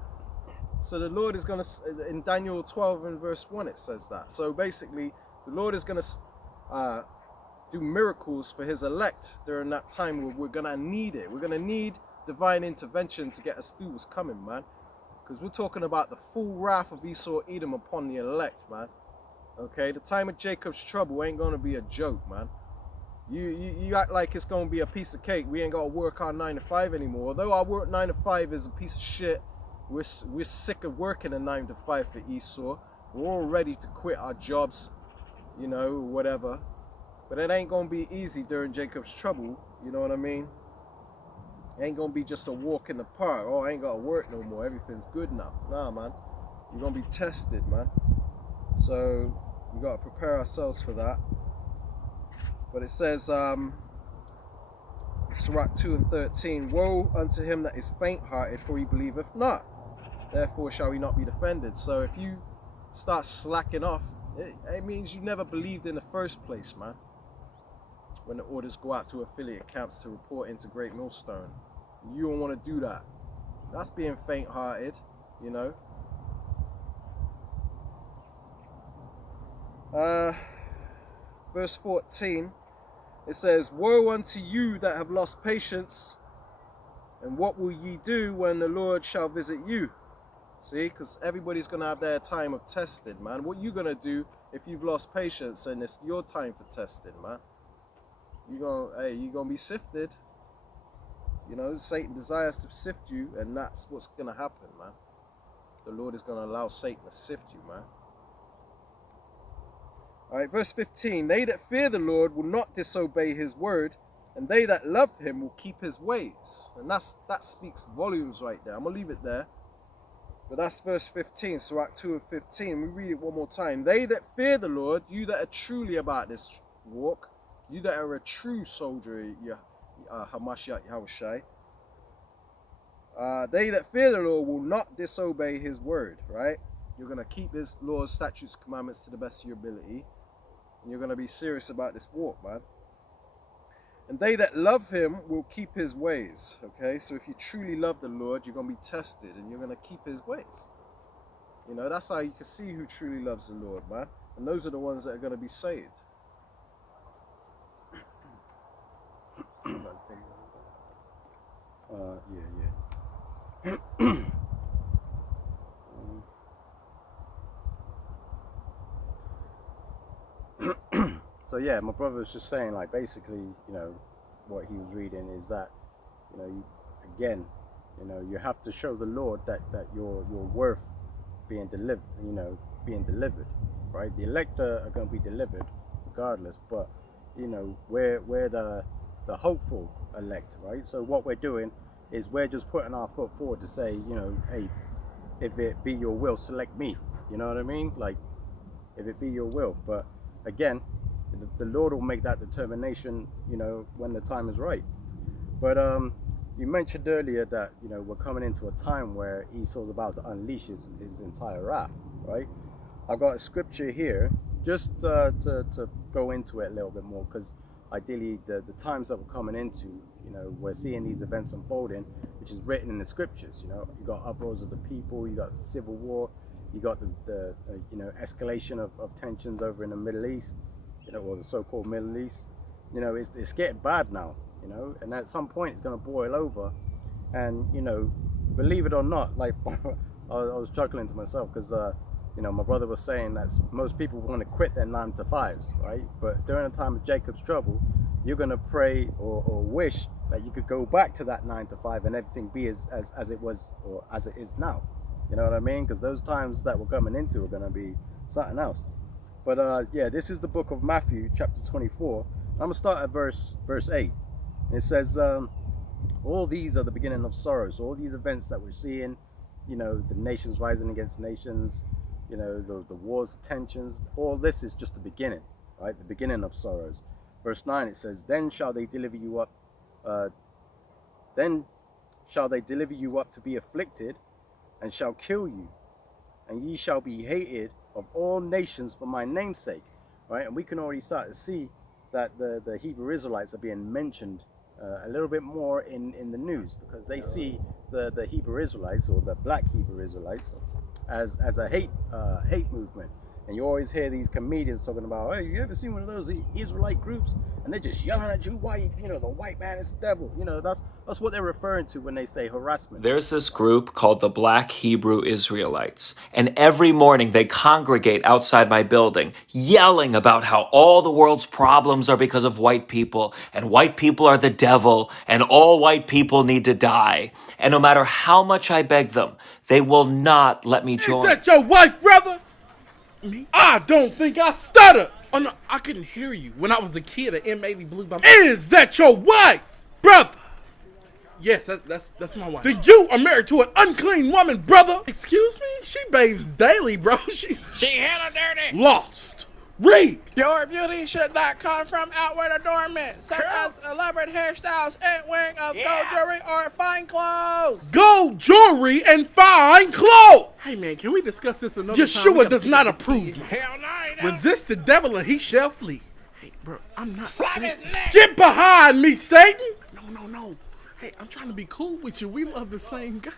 So the Lord is going to, in Daniel 12 and verse 1, it says that. So basically, the Lord is going to do miracles for his elect during that time where we're going to need it. We're going to need divine intervention to get us through what's coming, man. Because we're talking about the full wrath of Esau Edom upon the elect, man. Okay, the time of Jacob's trouble ain't going to be a joke, man. You act like it's going to be a piece of cake. We ain't got to work our 9 to 5 anymore. Although our work 9 to 5 is a piece of shit, we're sick of working a 9 to 5 for Esau. We're all ready to quit our jobs, you know, whatever. But it ain't going to be easy during Jacob's trouble, you know what I mean? It ain't going to be just a walk in the park. Oh, I ain't got to work no more. Everything's good now. Nah, man. You're going to be tested, man. So we got to prepare ourselves for that. But it says, Sirach 2 and 13, woe unto him that is faint-hearted, for he believeth not. Therefore shall he not be defended. So if you start slacking off, it means you never believed in the first place, man. When the orders go out to affiliate camps to report into Great Millstone, you don't want to do that. That's being faint-hearted, you know. Verse 14, it says, woe unto you that have lost patience, and what will ye do when the Lord shall visit you? See, because everybody's going to have their time of testing, man. What you going to do if you've lost patience and it's your time for testing, man? You're going to be sifted. You know, Satan desires to sift you, and that's what's going to happen, man. The Lord is going to allow Satan to sift you, man. All right, verse 15, they that fear the Lord will not disobey his word, and they that love him will keep his ways. And that speaks volumes right there. I'm going to leave it there. But that's verse 15, Sirach 2 and 15. We read it one more time. They that fear the Lord, you that are truly about this walk, you that are a true soldier, Hamashiach Yahushai, they that fear the Lord will not disobey his word, right? You're going to keep his laws, statutes, commandments to the best of your ability. And you're going to be serious about this walk, man. And they that love him will keep his ways, okay? So if you truly love the Lord, you're going to be tested and you're going to keep his ways. You know, that's how you can see who truly loves the Lord, man. And those are the ones that are going to be saved. Yeah. So yeah, my brother was just saying, like, basically, you know, what he was reading is that, you know, you have to show the Lord that you're worth being delivered, right? The elect are going to be delivered regardless, but, you know, we're the hopeful elect, right? So what we're doing is we're just putting our foot forward to say, you know, hey, if it be your will, select me. You know what I mean? Like, if it be your will. But again, the Lord will make that determination, you know, when the time is right. But you mentioned earlier that, you know, we're coming into a time where Esau's about to unleash his entire wrath, right? I've got a scripture here just to go into it a little bit more, because ideally the times that we're coming into, you know, we're seeing these events unfolding, which is written in the scriptures. You know, you got uproars of the people, you got civil war, you got the you know, escalation of tensions over in the Middle East, you know, or the so-called Middle East. You know, it's getting bad now, you know, and at some point it's going to boil over. And, you know, believe it or not, like, I was chuckling to myself because, you know, my brother was saying that most people want to quit their 9-to-5s, right? But during the time of Jacob's trouble, you're going to pray or wish that you could go back to that 9-to-5 and everything be as it was or as it is now. You know what I mean? Because those times that we're coming into are going to be something else. But yeah, this is the book of Matthew, chapter 24. I'm going to start at verse 8. It says, all these are the beginning of sorrows. All these events that we're seeing, you know, the nations rising against nations, you know, the wars, tensions, all this is just the beginning, right? The beginning of sorrows. Verse 9, it says, then shall they deliver you up to be afflicted, and shall kill you, and ye shall be hated of all nations for my name's sake, right? And we can already start to see that the Hebrew Israelites are being mentioned a little bit more in the news, because they see the Hebrew Israelites, or the black Hebrew Israelites, as a hate movement. And you always hear these comedians talking about, hey, you ever seen one of those Israelite groups? And they're just yelling at you, why, you know, the white man is the devil. You know, that's what they're referring to when they say harassment. There's this group called the Black Hebrew Israelites, and every morning they congregate outside my building, yelling about how all the world's problems are because of white people, and white people are the devil, and all white people need to die. And no matter how much I beg them, they will not let me join. Is that your wife, brother? Me? I don't think I stuttered. Oh no, I couldn't hear you. When I was a kid, an M80 blew by my... Is that your wife, brother? Yes, that's my wife. Then you are married to an unclean woman, brother. Excuse me? She bathes daily, bro. She hella dirty. Lost. Read. Your beauty should not come from outward adornment, such as elaborate hairstyles and wearing of gold jewelry or fine clothes. Gold jewelry and fine clothes. Hey man, can we discuss this another time? Yeshua does not approve. Hell no. Resist the devil and he shall flee. Hey bro, I'm not Satan. Get behind me, Satan. No. Hey, I'm trying to be cool with you. We love the same God.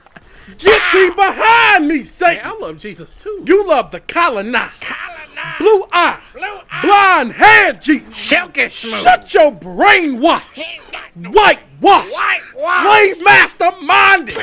Get thee behind me, Satan. Hey, I love Jesus too. You love the colonized. Blue eyes. Blonde hair, Jesus. Silky smooth. Shut your brainwash. Whitewash. Slave master minded.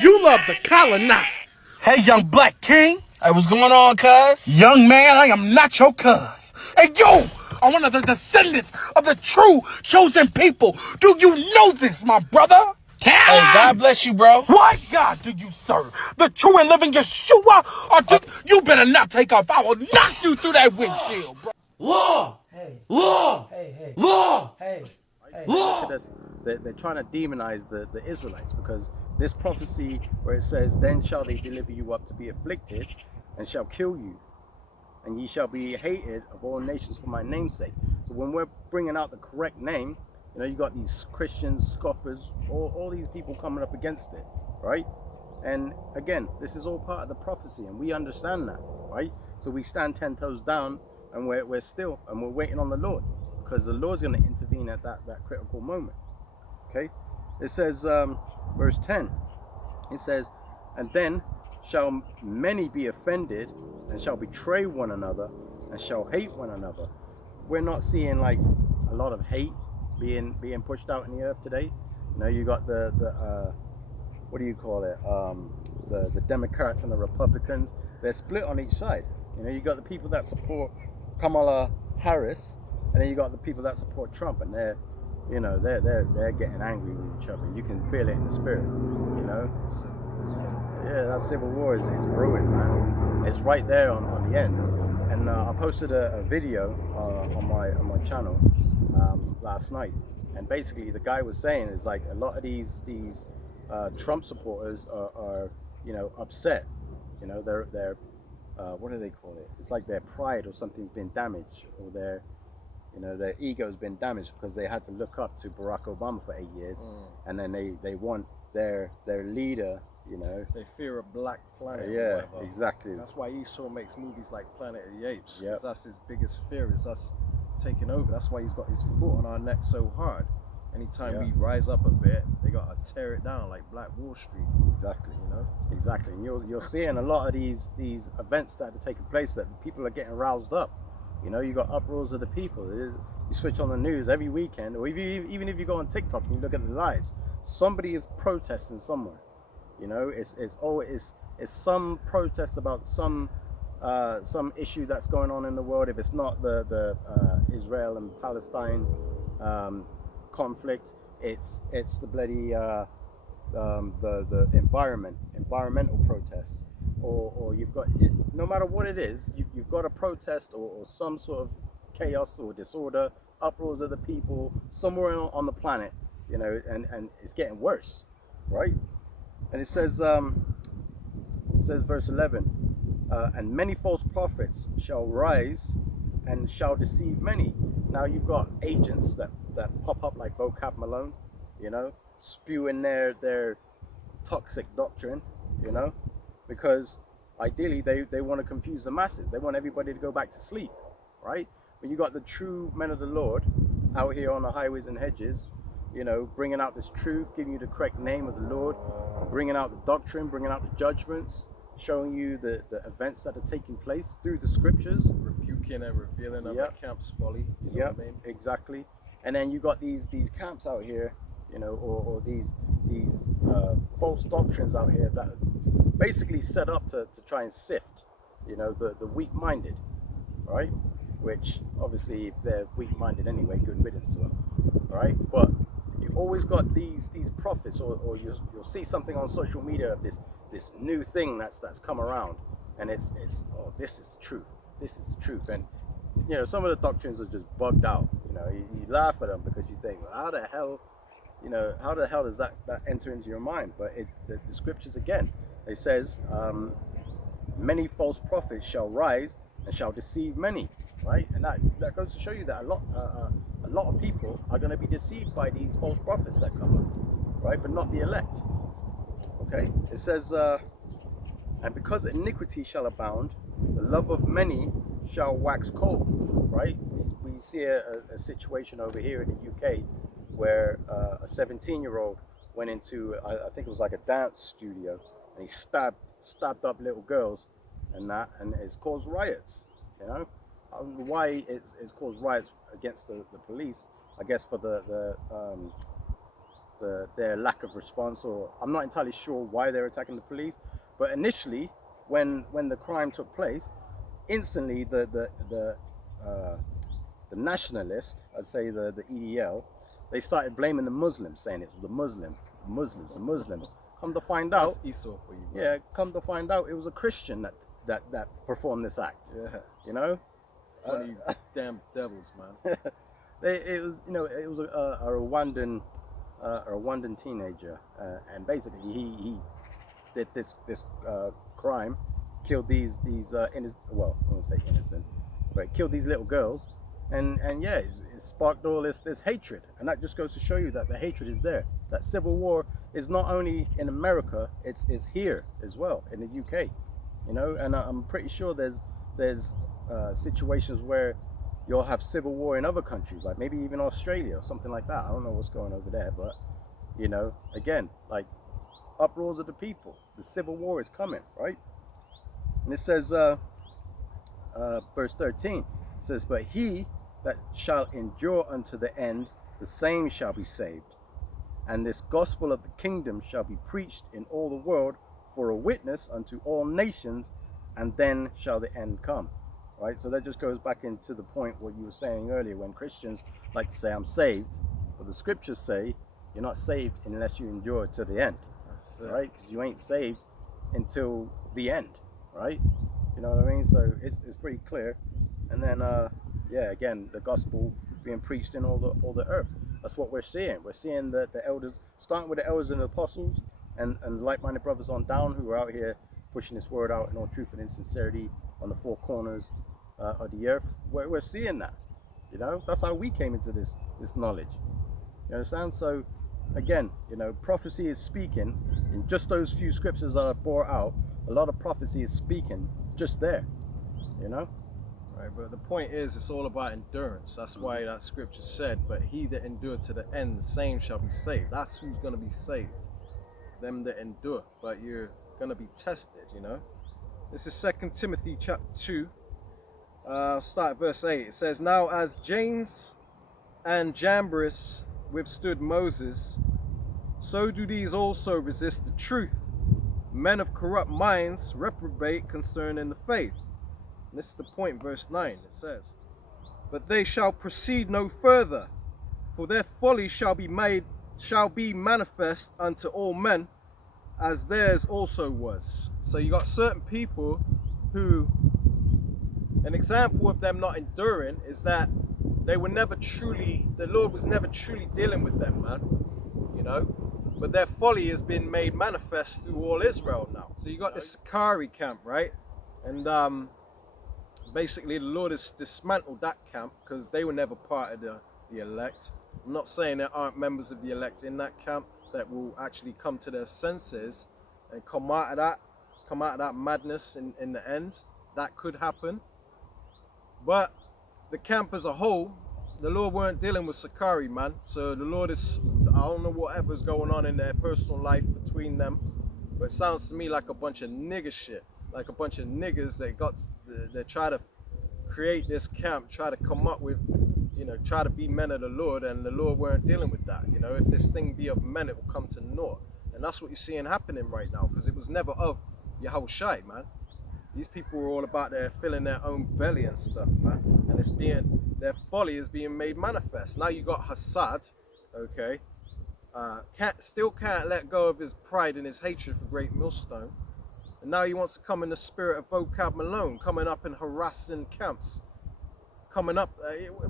You love the colonized. Hey, young black king. Hey, what's going on, cuz? Young man, I am not your cuz. Hey, you are one of the descendants of the true chosen people. Do you know this, my brother? Hey, God bless you, bro. What God do you serve? The true and living Yeshua? Or you better not take off. I will knock you through that windshield, bro. Law. Hey. Law. Hey. Law. Hey. Look at this. they're trying to demonize the Israelites, because this prophecy where it says, then shall they deliver you up to be afflicted and shall kill you, and ye shall be hated of all nations for my name's sake. So when we're bringing out the correct name, you know, you got these Christians, scoffers, all these people coming up against it, right? And again, this is all part of the prophecy, and we understand that, right? So we stand 10 toes down, and we're still, and we're waiting on the Lord, because the Lord's going to intervene at that critical moment. Okay, it says, verse 10, it says, and then shall many be offended, and shall betray one another, and shall hate one another. We're not seeing like a lot of hate being pushed out in the earth today. You know, you got the what do you call it? The Democrats and the Republicans. They're split on each side. You know, you got the people that support Kamala Harris, and then you got the people that support Trump, and they're getting angry with each other. You can feel it in the spirit. You know, yeah, that civil war is brewing, man. It's right there on the end. And I posted a video on my channel last night, and basically the guy was saying is like a lot of these Trump supporters are upset. You know, they're what do they call it? It's like their pride or something's been damaged, or their ego's been damaged because they had to look up to Barack Obama for 8 years, and then they want their leader. You know, they fear a black planet. Yeah, exactly. That's why Esau makes movies like Planet of the Apes. Yep. Because that's his biggest fear, is us taking over. That's why he's got his foot on our neck so hard. Anytime we rise up a bit, they got to tear it down like Black Wall Street. Exactly. You know. Exactly. And you're seeing a lot of these events that are taking place that people are getting roused up. You know, you got uproars of the people. You switch on the news every weekend, or even if you go on TikTok and you look at the lives, somebody is protesting somewhere. You know, it's some protest about some issue that's going on in the world. If it's not the Israel and Palestine conflict, it's the bloody the environmental protests, or you've got it, no matter what it is, you've got a protest or some sort of chaos or disorder, uproars of the people somewhere on the planet. You know, and it's getting worse, right? And it says verse 11, and many false prophets shall rise and shall deceive many. Now you've got agents that pop up like Vocab Malone, you know, spewing their toxic doctrine, you know, because ideally they want to confuse the masses. They want everybody to go back to sleep, right? But you got the true men of the Lord out here on the highways and hedges, you know, bringing out this truth, giving you the correct name of the Lord, bringing out the doctrine, bringing out the judgments, showing you the events that are taking place through the scriptures, rebuking and revealing of the camp's folly. You know what I mean? Exactly. And then you got these camps out here, you know, or these false doctrines out here that are basically set up to try and sift, you know, the weak-minded, right? Which obviously, if they're weak-minded anyway, good riddance to them, right? But you always got these prophets, or you'll see something on social media of this new thing that's come around, and it's this is the truth. This is the truth. And you know, some of the doctrines are just bugged out. You know, you laugh at them because you think, well, how the hell does that enter into your mind? But the scriptures again, it says, many false prophets shall rise and shall deceive many, right? And that goes to show you that a lot of people are going to be deceived by these false prophets that come up, right? But not the elect. Okay, it says, and because iniquity shall abound, the love of many shall wax cold, right? We see a situation over here in the UK where a 17-year-old went into, I think it was like a dance studio, and he stabbed up little girls and it's caused riots, you know? I don't know why it's caused riots against the police, I guess for their lack of response, or I'm not entirely sure why they're attacking the police. But initially, when the crime took place, instantly the nationalist, I'd say the EDL, they started blaming the Muslims, saying it was the Muslims. Come to find out, that's Esau for you, bro. Yeah, come to find out, it was a Christian that performed this act. Yeah, you know, it's one of you damn devils, man. It was a Rwandan a Rwandan teenager, and basically he did this crime, killed these well, I won't say innocent, but killed these little girls, and yeah, it sparked all this hatred, and that just goes to show you that the hatred is there. That civil war is not only in America, it's here as well in the UK, you know, and I'm pretty sure there's situations where you'll have civil war in other countries, like maybe even Australia or something like that. I don't know what's going over there, but you know, again, like uproars of the people, the civil war is coming, right? And it says, verse 13, it says, but he that shall endure unto the end, the same shall be saved. And this gospel of the kingdom shall be preached in all the world for a witness unto all nations, and then shall the end come. Right? So that just goes back into the point what you were saying earlier, when Christians like to say, I'm saved. But the scriptures say, you're not saved unless you endure to the end. Right? Because you ain't saved until the end. Right? You know what I mean? So it's pretty clear. And then, yeah, again, the gospel being preached in all the earth. That's what we're seeing. We're seeing the elders, starting with the elders and the apostles, and like-minded brothers on down, who are out here pushing this word out in all truth and in sincerity on the four corners of the earth. We're seeing that. You know, that's how we came into this knowledge. You understand? So again, you know, prophecy is speaking in just those few scriptures that I brought out. A lot of prophecy is speaking just there. You know. Right, but the point is, it's all about endurance. That's why that scripture said, but he that endured to the end, the same shall be saved. That's who's going to be saved. Them that endure. But you're going to be tested, you know. This is 2 Timothy chapter 2. Start at verse 8. It says, now as Jannes and Jambres withstood Moses, so do these also resist the truth. Men of corrupt minds reprobate concerning the faith. And this is the point, verse 9, it says, but they shall proceed no further, for their folly shall be manifest unto all men, as theirs also was. So you got certain people who, an example of them not enduring is that they were never truly, the Lord was never truly dealing with them, man, you know, but their folly has been made manifest through all Israel now. So you got the Sakari camp, right? And basically, the Lord has dismantled that camp because they were never part of the elect. I'm not saying there aren't members of the elect in that camp that will actually come to their senses and come out of that madness in the end. That could happen. But the camp as a whole, the Lord weren't dealing with Sakari, man. So the Lord is, I don't know whatever's going on in their personal life between them, but it sounds to me like a bunch of nigger shit. Like a bunch of niggas that try to create this camp, try to come up with, you know, try to be men of the Lord, and the Lord weren't dealing with that. You know, if this thing be of men, it will come to naught. And that's what you're seeing happening right now, because it was never of Yahushai, man. These people were all about their filling their own belly and stuff, man. And it's their folly is being made manifest. Now you got Hassad, okay, still can't let go of his pride and his hatred for Great Millstone. And now he wants to come in the spirit of Vocab Malone, coming up and harassing camps. Coming up,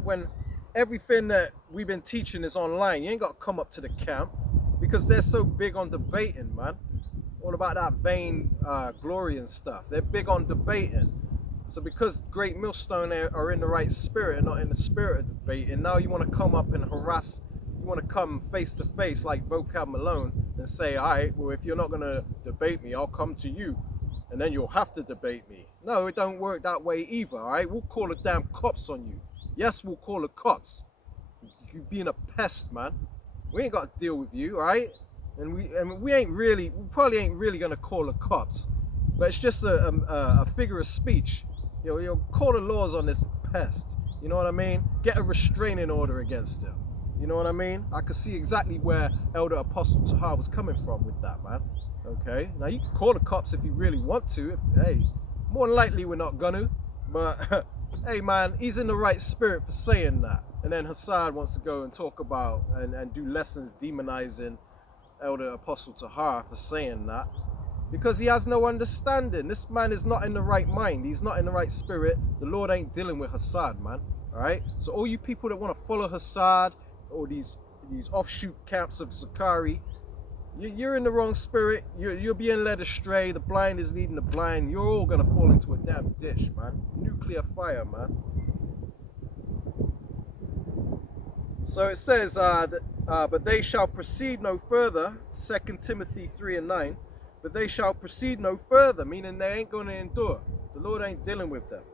when everything that we've been teaching is online, you ain't got to come up to the camp, because they're so big on debating, man. All about that vain glory and stuff. They're big on debating. So because Great Millstone are in the right spirit and not in the spirit of debating, now you want to come up and harass, you want to come face to face like Vocab Malone and say, all right, well, if you're not going to debate me, I'll come to you, and then you'll have to debate me. No, it don't work that way either, all right? We'll call the damn cops on you. Yes, we'll call the cops. You being a pest, man. We ain't got to deal with you, all right? And we probably ain't really going to call the cops, but it's just a figure of speech. You know, call the laws on this pest. You know what I mean? Get a restraining order against him. You know what I mean? I could see exactly where Elder Apostle Tahar was coming from with that, man. Okay? Now, you can call the cops if you really want to. Hey, more than likely we're not gonna. But, hey, man, he's in the right spirit for saying that. And then Hassad wants to go and talk about and do lessons demonizing Elder Apostle Tahar for saying that. Because he has no understanding. This man is not in the right mind. He's not in the right spirit. The Lord ain't dealing with Hassad, man. All right? So all you people that want to follow Hassad, or these these offshoot camps of Zakari. You're in the wrong spirit. You're being led astray. The blind is leading the blind. You're all gonna fall into a damn ditch, man. Nuclear fire, man. So it says but they shall proceed no further. 2 Timothy 3:9. But they shall proceed no further, meaning they ain't gonna endure. The Lord ain't dealing with them.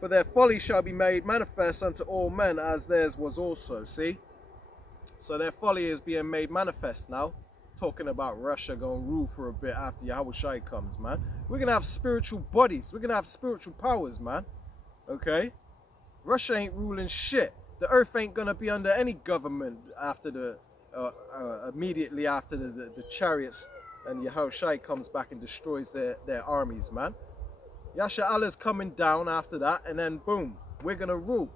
For their folly shall be made manifest unto all men, as theirs was also. See? So their folly is being made manifest now. Talking about Russia going to rule for a bit after Yahushua comes, man. We're going to have spiritual bodies. We're going to have spiritual powers, man. Okay? Russia ain't ruling shit. The earth ain't going to be under any government after immediately after the chariots and Yahushua comes back and destroys their armies, man. Yasha Allah's coming down after that, and then boom, we're going to rule.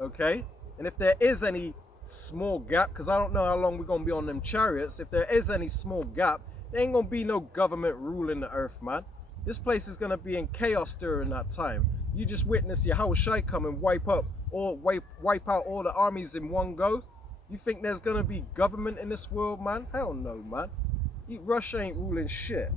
Okay? And if there is any small gap, because I don't know how long we're going to be on them chariots, if there is any small gap, there ain't going to be no government ruling the earth, man. This place is going to be in chaos during that time. You just witness Yahushua come and wipe out all the armies in one go. You think there's going to be government in this world, man? Hell no, man. Russia ain't ruling shit.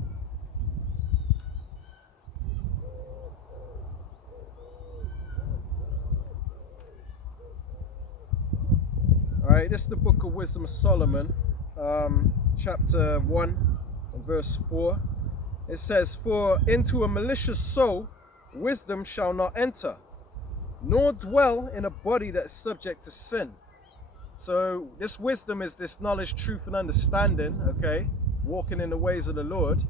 Alright, this is the book of Wisdom of Solomon, chapter 1 and verse 4. It says, for into a malicious soul wisdom shall not enter, nor dwell in a body that is subject to sin. So this wisdom is this knowledge, truth, and understanding, okay? Walking in the ways of the Lord.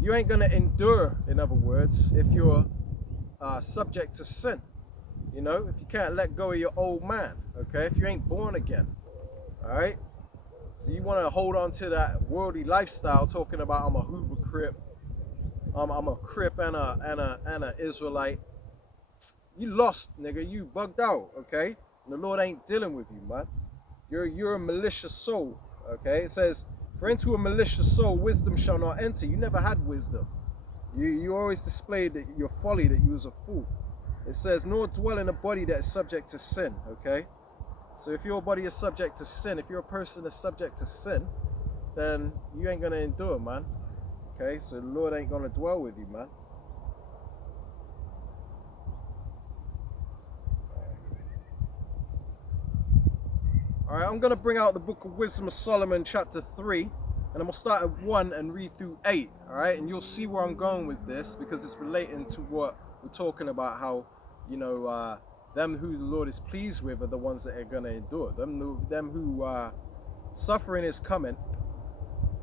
You ain't going to endure, in other words, if you're subject to sin. You know, if you can't let go of your old man, okay? If you ain't born again, all right? So you want to hold on to that worldly lifestyle, talking about I'm a Hoover Crip, I'm a Crip and a Israelite. You lost, nigga. You bugged out, okay? And the Lord ain't dealing with you, man. You're a malicious soul, okay? It says, for into a malicious soul wisdom shall not enter. You never had wisdom. You always displayed your folly, that you was a fool. It says, nor dwell in a body that is subject to sin, okay? So if your body is subject to sin, if you're a person that's subject to sin, then you ain't going to endure, man. Okay, so the Lord ain't going to dwell with you, man. Alright, I'm going to bring out the book of Wisdom of Solomon, chapter 3. And I'm going to start at 1 and read through 8. Alright, and you'll see where I'm going with this, because it's relating to what we're talking about, how, you know, them who the Lord is pleased with are the ones that are going to endure. Them who suffering is coming,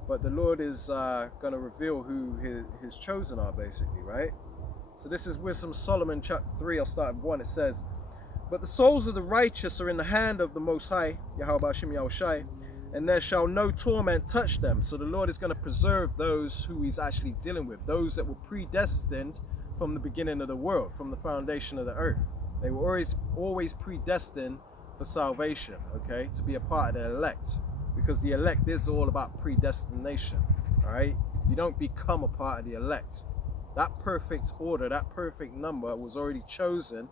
but the Lord is going to reveal who his chosen are, basically, right? So this is Wisdom of Solomon, chapter 3. I'll start at 1. It says, but the souls of the righteous are in the hand of the Most High, Yahweh Hashem Yahushai, and there shall no torment touch them. So the Lord is going to preserve those who he's actually dealing with, those that were predestined from the beginning of the world, from the foundation of the earth. They were always predestined for salvation, okay, to be a part of the elect, because the elect is all about predestination, all right? You don't become a part of the elect. That perfect order, that perfect number was already chosen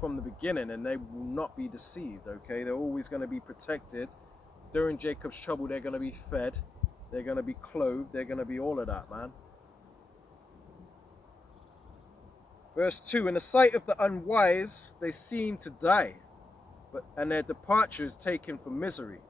from the beginning, and they will not be deceived, okay? They're always going to be protected. During Jacob's trouble, they're going to be fed, they're going to be clothed, they're going to be all of that, man. Verse 2, in the sight of the unwise, they seem to die, and their departure is taken for misery.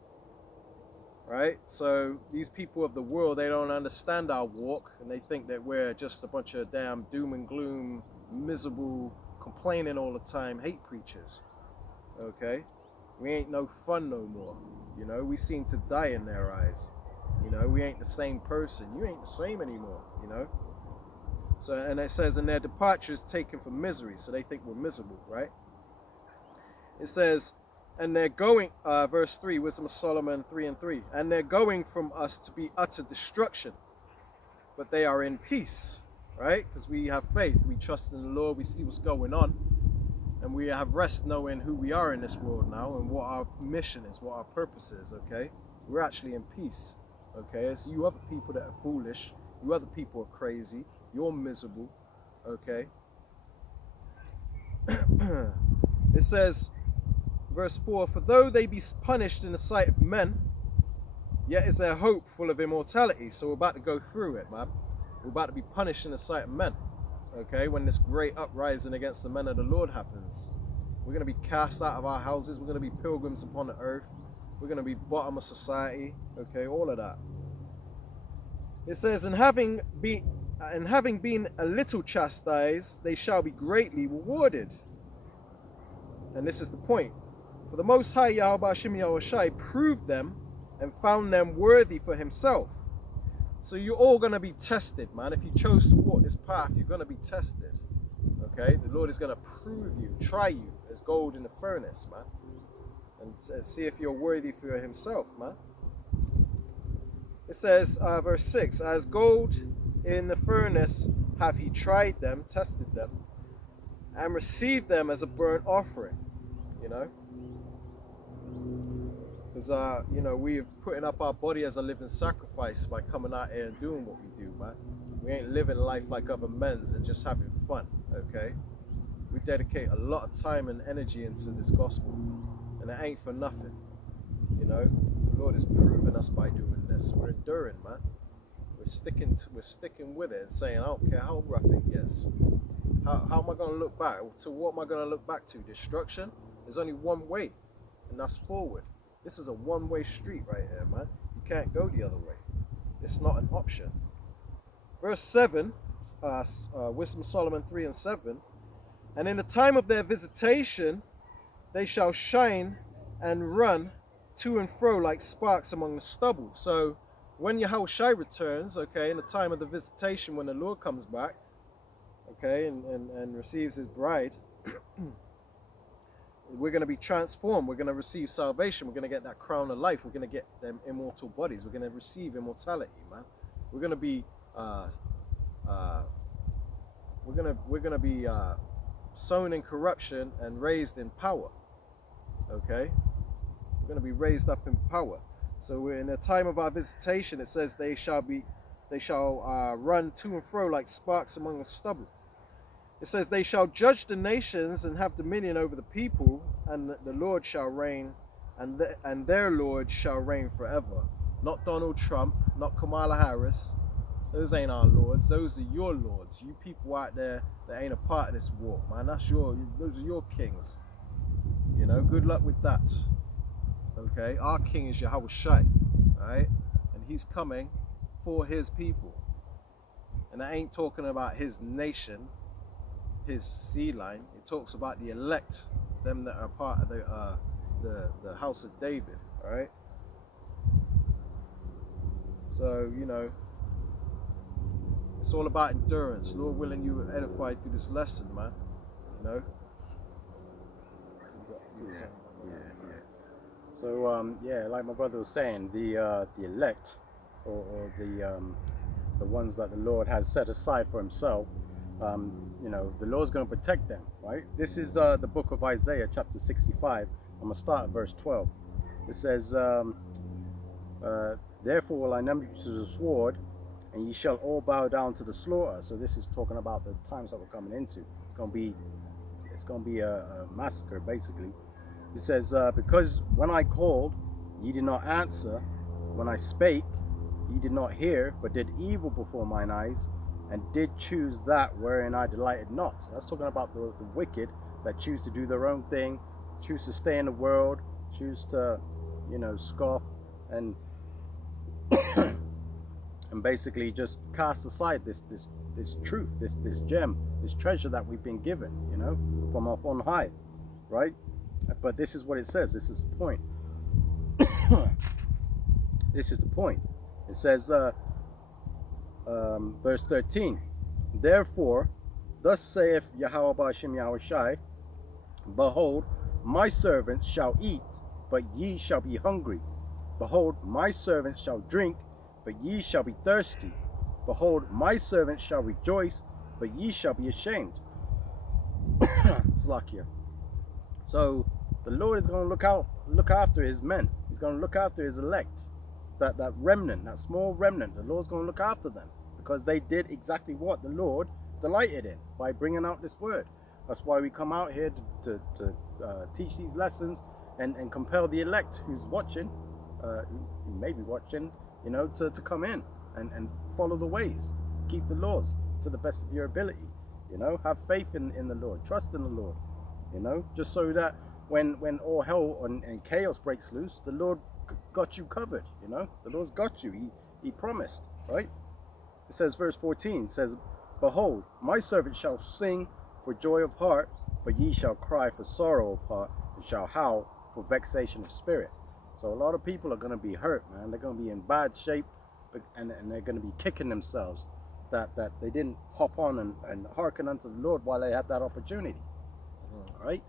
Right? So these people of the world, they don't understand our walk, and they think that we're just a bunch of damn doom and gloom, miserable, complaining all the time, hate preachers. Okay? We ain't no fun no more. You know, we seem to die in their eyes. You know, we ain't the same person. You ain't the same anymore, you know? So, and it says, and their departure is taken for misery. So they think we're miserable, right? It says, and they're going, verse 3, Wisdom of Solomon 3 and 3. And they're going from us to be utter destruction, but they are in peace, right? Because we have faith, we trust in the Lord, we see what's going on, and we have rest knowing who we are in this world now and what our mission is, what our purpose is, okay? We're actually in peace, okay? It's you other people that are foolish, you other people are crazy, you're miserable, okay? It says, verse 4, for though they be punished in the sight of men, yet is their hope full of immortality. So we're about to go through it, man. We're about to be punished in the sight of men. Okay, when this great uprising against the men of the Lord happens. We're going to be cast out of our houses. We're going to be pilgrims upon the earth. We're going to be bottom of society. Okay, all of that. It says, and having been a little chastised, they shall be greatly rewarded. And this is the point. For the Most High Yahweh Hashem Yahushai proved them and found them worthy for himself. So you're all going to be tested, man. If you chose to walk this path, you're going to be tested. Okay? The Lord is going to prove you, try you as gold in the furnace, man. And see if you're worthy for himself, man. It says, verse 6, as gold in the furnace have he tried them, tested them, and received them as a burnt offering. You know? Because, you know, we're putting up our body as a living sacrifice by coming out here and doing what we do, man. We ain't living life like other men's and just having fun, okay? We dedicate a lot of time and energy into this gospel, and it ain't for nothing, you know? The Lord is proving us by doing this. We're enduring, man. We're sticking with it and saying, I don't care how rough it gets. How am I going to look back? To what am I going to look back to? Destruction? There's only one way, and that's forward. This is a one-way street right here, man. You can't go the other way. It's not an option. Verse 7, Wisdom of Solomon 3 and 7, and in the time of their visitation, they shall shine and run to and fro like sparks among the stubble. So when Yahushua returns, okay, in the time of the visitation, when the Lord comes back, okay, and receives his bride, we're going to be transformed. We're going to receive salvation. We're going to get that crown of life. We're going to get them immortal bodies. We're going to receive immortality, man. We're going to be we're going to be sown in corruption and raised in power. Okay? We're going to be raised up in power. So we're in the time of our visitation, it says they shall run to and fro like sparks among the stubble. It says they shall judge the nations and have dominion over the people, and the Lord shall reign, and their Lord shall reign forever. Not Donald Trump, not Kamala Harris. Those ain't our lords. Those are your lords. You people out there that ain't a part of this walk, man. Those are your kings. You know, good luck with that. Okay, our king is Yahushua, right? And he's coming for his people. And I ain't talking about his nation, his seed line. It talks about the elect, them that are part of the house of David, all right? So, you know, it's all about endurance. Lord willing, you were edified through this lesson, man. You know? Yeah. So, yeah, like my brother was saying, the elect, or the ones that the Lord has set aside for himself, you know, the Lord's going to protect them, right? This is the book of Isaiah, chapter 65. I'm going to start at verse 12. It says, therefore will I number you to the sword, and ye shall all bow down to the slaughter. So this is talking about the times that we're coming into. It's going to be a massacre, basically. It says, because when I called, ye did not answer. When I spake, ye did not hear, but did evil before mine eyes, and did choose that wherein I delighted not. So that's talking about the wicked that choose to do their own thing, choose to stay in the world, choose to, you know, scoff and and basically just cast aside this truth, this gem, this treasure that we've been given, you know, from up on high, right? But this is what it says. This is the point. This is the point. It says, verse 13, therefore, thus saith Yahweh Hashem Yahushai, behold, my servants shall eat, but ye shall be hungry. Behold, my servants shall drink, but ye shall be thirsty. Behold, my servants shall rejoice, but ye shall be ashamed. Slakia. So the Lord is going to look after his men. He's going to look after his elect. That remnant, that small remnant, the Lord's going to look after them, because they did exactly what the Lord delighted in by bringing out this word. That's why we come out here to teach these lessons and compel the elect who's watching, who may be watching, you know, to come in and follow the ways, keep the laws to the best of your ability, you know, have faith in the Lord, trust in the Lord, you know, just so that when all hell and chaos breaks loose, the Lord got you covered, you know, the Lord's got you, he promised, right? It says, verse 14 says, behold, my servant shall sing for joy of heart, but ye shall cry for sorrow of heart, and shall howl for vexation of spirit. So a lot of people are going to be hurt, man. They're going to be in bad shape, and they're going to be kicking themselves that they didn't hop on and hearken unto the Lord while they had that opportunity. All right?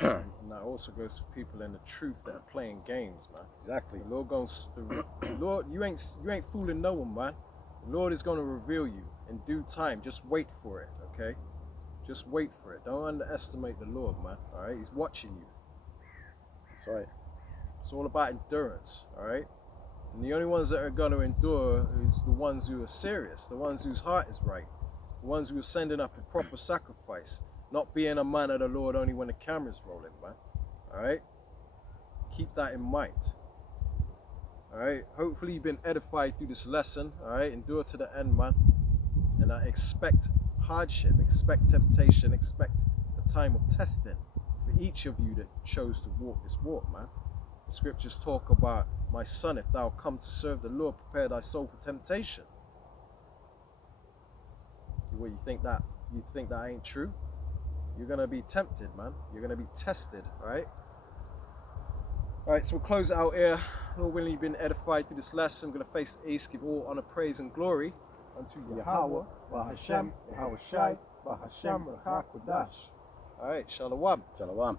And that also goes for people in the truth that are playing games, man. Exactly. The Lord goes, the Lord, you ain't fooling no one, man. The Lord is going to reveal you in due time. Just wait for it, okay? Just wait for it. Don't underestimate the Lord, man. All right? He's watching you. That's right. It's all about endurance, all right? And the only ones that are going to endure is the ones who are serious, the ones whose heart is right, the ones who are sending up a proper sacrifice, not being a man of the Lord only when the camera's rolling, man. All right? Keep that in mind. All right? Hopefully you've been edified through this lesson, all right? Endure to the end, man. And expect hardship, expect temptation, expect a time of testing for each of you that chose to walk this walk, man. The scriptures talk about, my son, if thou come to serve the Lord, prepare thy soul for temptation. What, you think that ain't true? You're gonna be tempted, man. You're gonna be tested, right? All right, so we'll close it out here. Lord willing, you've been edified through this lesson. I'm gonna face the east, give all honor, praise, and glory unto Yahweh, Bahashem, Yahawashi, Bahashem, Rachakodash. All right, Shalom. Shalom.